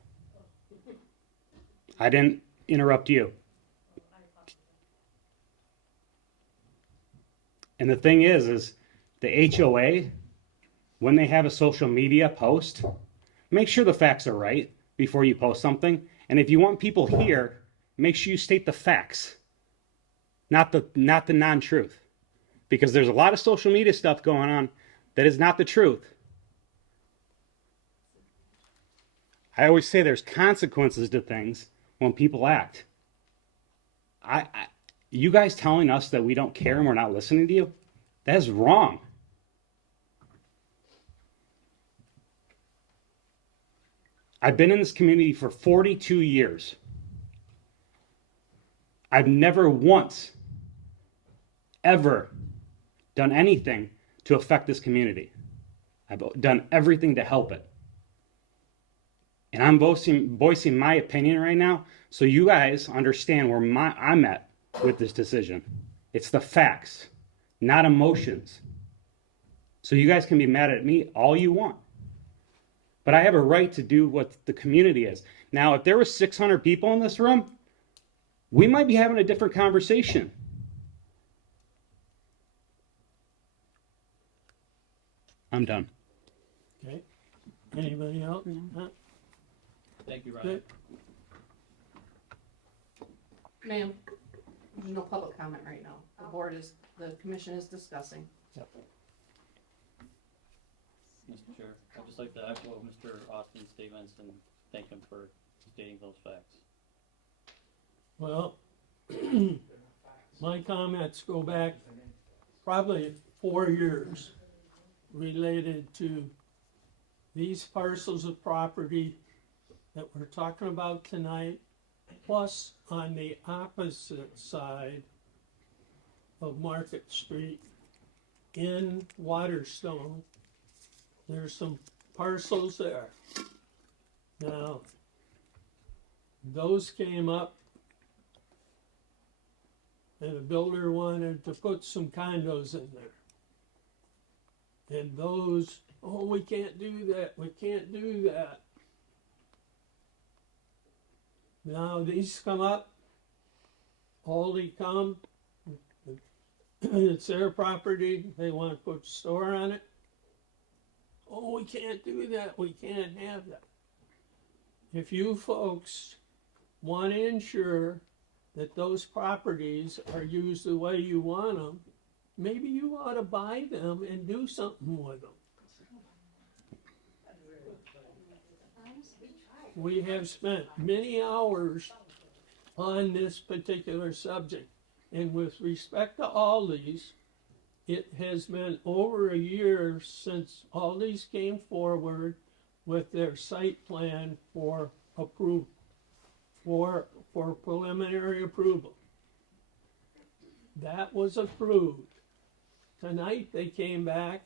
I didn't interrupt you. And the thing is the HOA, when they have a social media post, make sure the facts are right before you post something. And if you want people here, make sure you state the facts, not the non-truth. Because there's a lot of social media stuff going on that is not the truth. I always say there's consequences to things when people act. You guys telling us that we don't care and we're not listening to you, that is wrong. I've been in this community for 42 years. I've never once, ever done anything to affect this community. I've done everything to help it. And I'm voicing my opinion right now so you guys understand where I'm at with this decision. It's the facts, not emotions. So you guys can be mad at me all you want. But I have a right to do what the community is. Now, if there were 600 people in this room, we might be having a different conversation. I'm done. Okay. Anybody else? Huh? Thank you, Ryan. Good. Ma'am, there's no public comment right now. The commission is discussing. Mr. Chair, I'd just like to echo Mr. Austin's statements and thank him for stating those facts. Well, my comments go back probably 4 years related to these parcels of property that we're talking about tonight, plus on the opposite side of Market Street in Waterstone. There's some parcels there. Now, those came up and a builder wanted to put some condos in there. And those, oh, we can't do that, we can't do that. Now, these come up, Aldi come, it's their property, they wanna put a store on it. Oh, we can't do that, we can't have that. If you folks wanna ensure that those properties are used the way you want them, maybe you ought to buy them and do something with them. We have spent many hours on this particular subject. And with respect to Aldi's, it has been over a year since Aldi's came forward with their site plan for approval, for preliminary approval. That was approved. Tonight they came back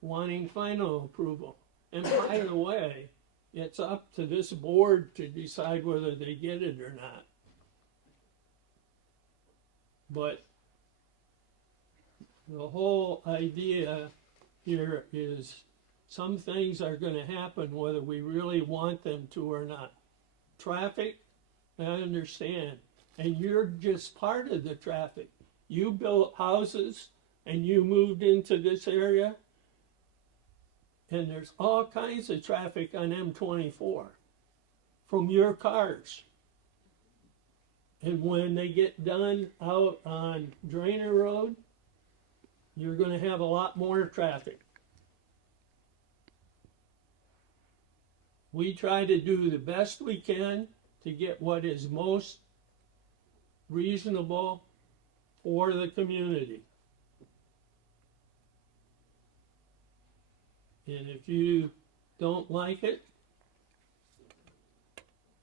wanting final approval. And by the way, it's up to this board to decide whether they get it or not. But the whole idea here is some things are going to happen whether we really want them to or not. Traffic, I understand. And you're just part of the traffic. You built houses and you moved into this area. And there's all kinds of traffic on M24 from your cars. And when they get done out on Drainer Road, you're going to have a lot more traffic. We try to do the best we can to get what is most reasonable for the community. And if you don't like it,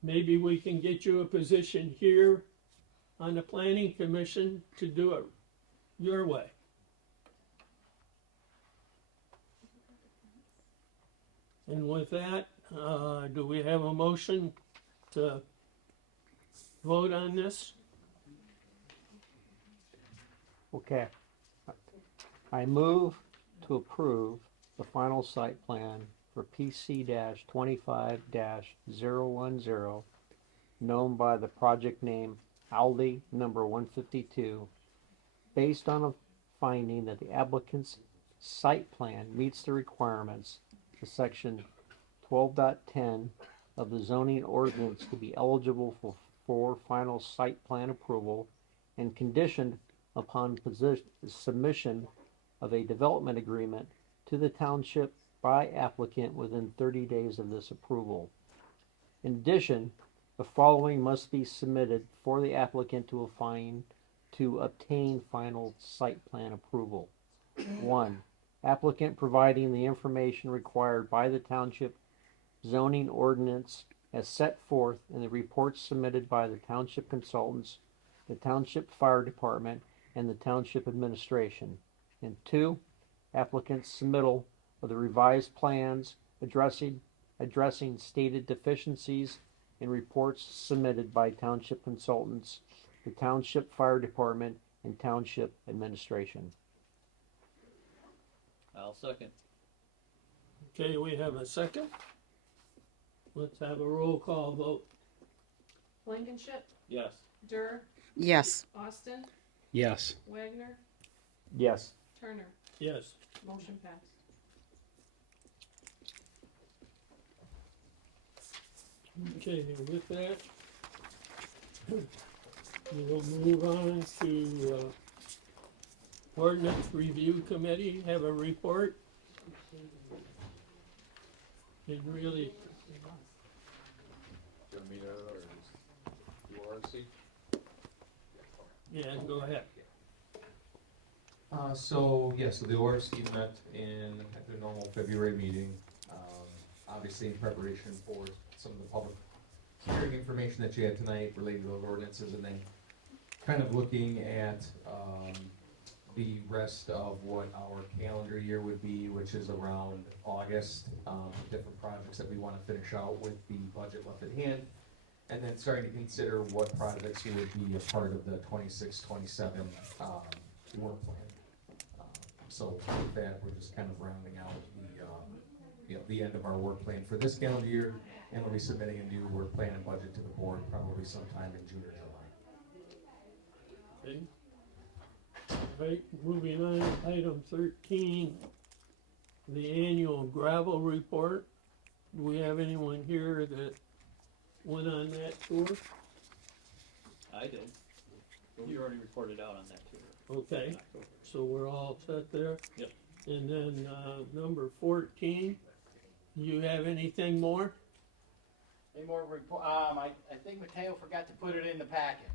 maybe we can get you a position here on the Planning Commission to do it your way. And with that, do we have a motion to vote on this? Okay. I move to approve the final site plan for PC-25-010, known by the project name Aldi number 152, based on a finding that the applicant's site plan meets the requirements of section 12.10 of the zoning ordinance to be eligible for final site plan approval, and conditioned upon submission of a development agreement to the township by applicant within 30 days of this approval. In addition, the following must be submitted for the applicant to obtain final site plan approval. 1. Applicant providing the information required by the township zoning ordinance as set forth in the reports submitted by the township consultants, the township fire department, and the township administration. And 2. Applicant's submittal of the revised plans addressing stated deficiencies in reports submitted by township consultants, the township fire department, and township administration. I'll second. Okay, we have a second. Let's have a roll call vote. Blankenship, Yes. Durr, Yes. Austin, Yes. Wagner, Yes. Turner. Yes. Motion passed. Okay, with that, we'll move on to Ordinance Review Committee, have a report. It really, Gonna meet or URC? yeah, go ahead. So the ORC met at their normal February meeting, obviously in preparation for some of the public hearing information that you had tonight related to those ordinances, and then kind of looking at, the rest of what our calendar year would be, which is around August, different projects that we wanna finish out with the budget left at hand. And then starting to consider what projects would be a part of the 26-27 work plan. So with that, we're just kind of rounding out the end of our work plan for this calendar year, and we'll be submitting a new work plan and budget to the board probably sometime in June or July. Okay. Right, moving on, item 13, the annual gravel report. Do we have anyone here that went on that tour? I did. You already reported out on that tour. Okay, so we're all set there? Yep. And then, number 14, you have anything more? Any more report, I think Mateo forgot to put it in the packet.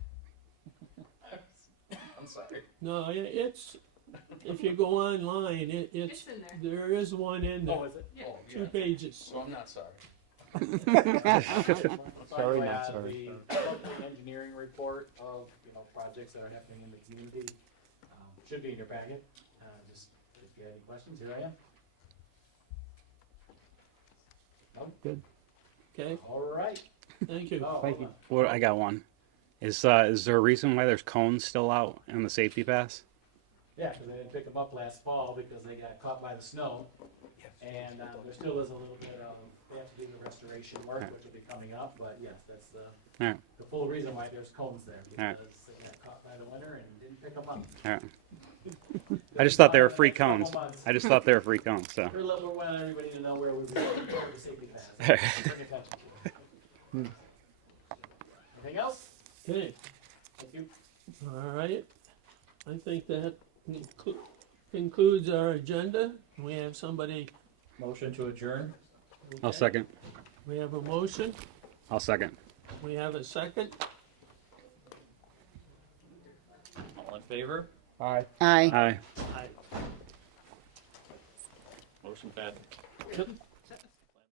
I'm sorry. No, it's, if you go online, it's, It's in there. there is one in there. Oh, is it? Yeah. Oh, 2 pages. So I'm not sorry. Sorry, Anyway, not sorry. The monthly engineering report of, projects that are happening in the community, should be in your packet. Just if you have any questions, here I am. No? Good. Okay, All right. thank you. Oh, Thank hold you. on. Well, I got one. Is there a reason why there's cones still out in the safety pass? Yeah, because they didn't pick them up last fall because they got caught by the snow. And there still is a little bit of, they have to do the restoration work, which will be coming up, but yes, that's Alright. the full reason why there's cones there, Alright. because they got caught by the winter and didn't pick them up. Alright. I just thought they were free Couple cones. months. I just thought they were free cones, so. We want everybody to know where we were, where the safety pass. Alright. Bring attention to it. Anything else? Okay, Thank you. all right. I think that concludes our agenda. We have somebody. Motion to adjourn? I'll second. We have a motion. I'll second. We have a second. All in favor? Aye. Aye. Aye. Motion passed. Yep.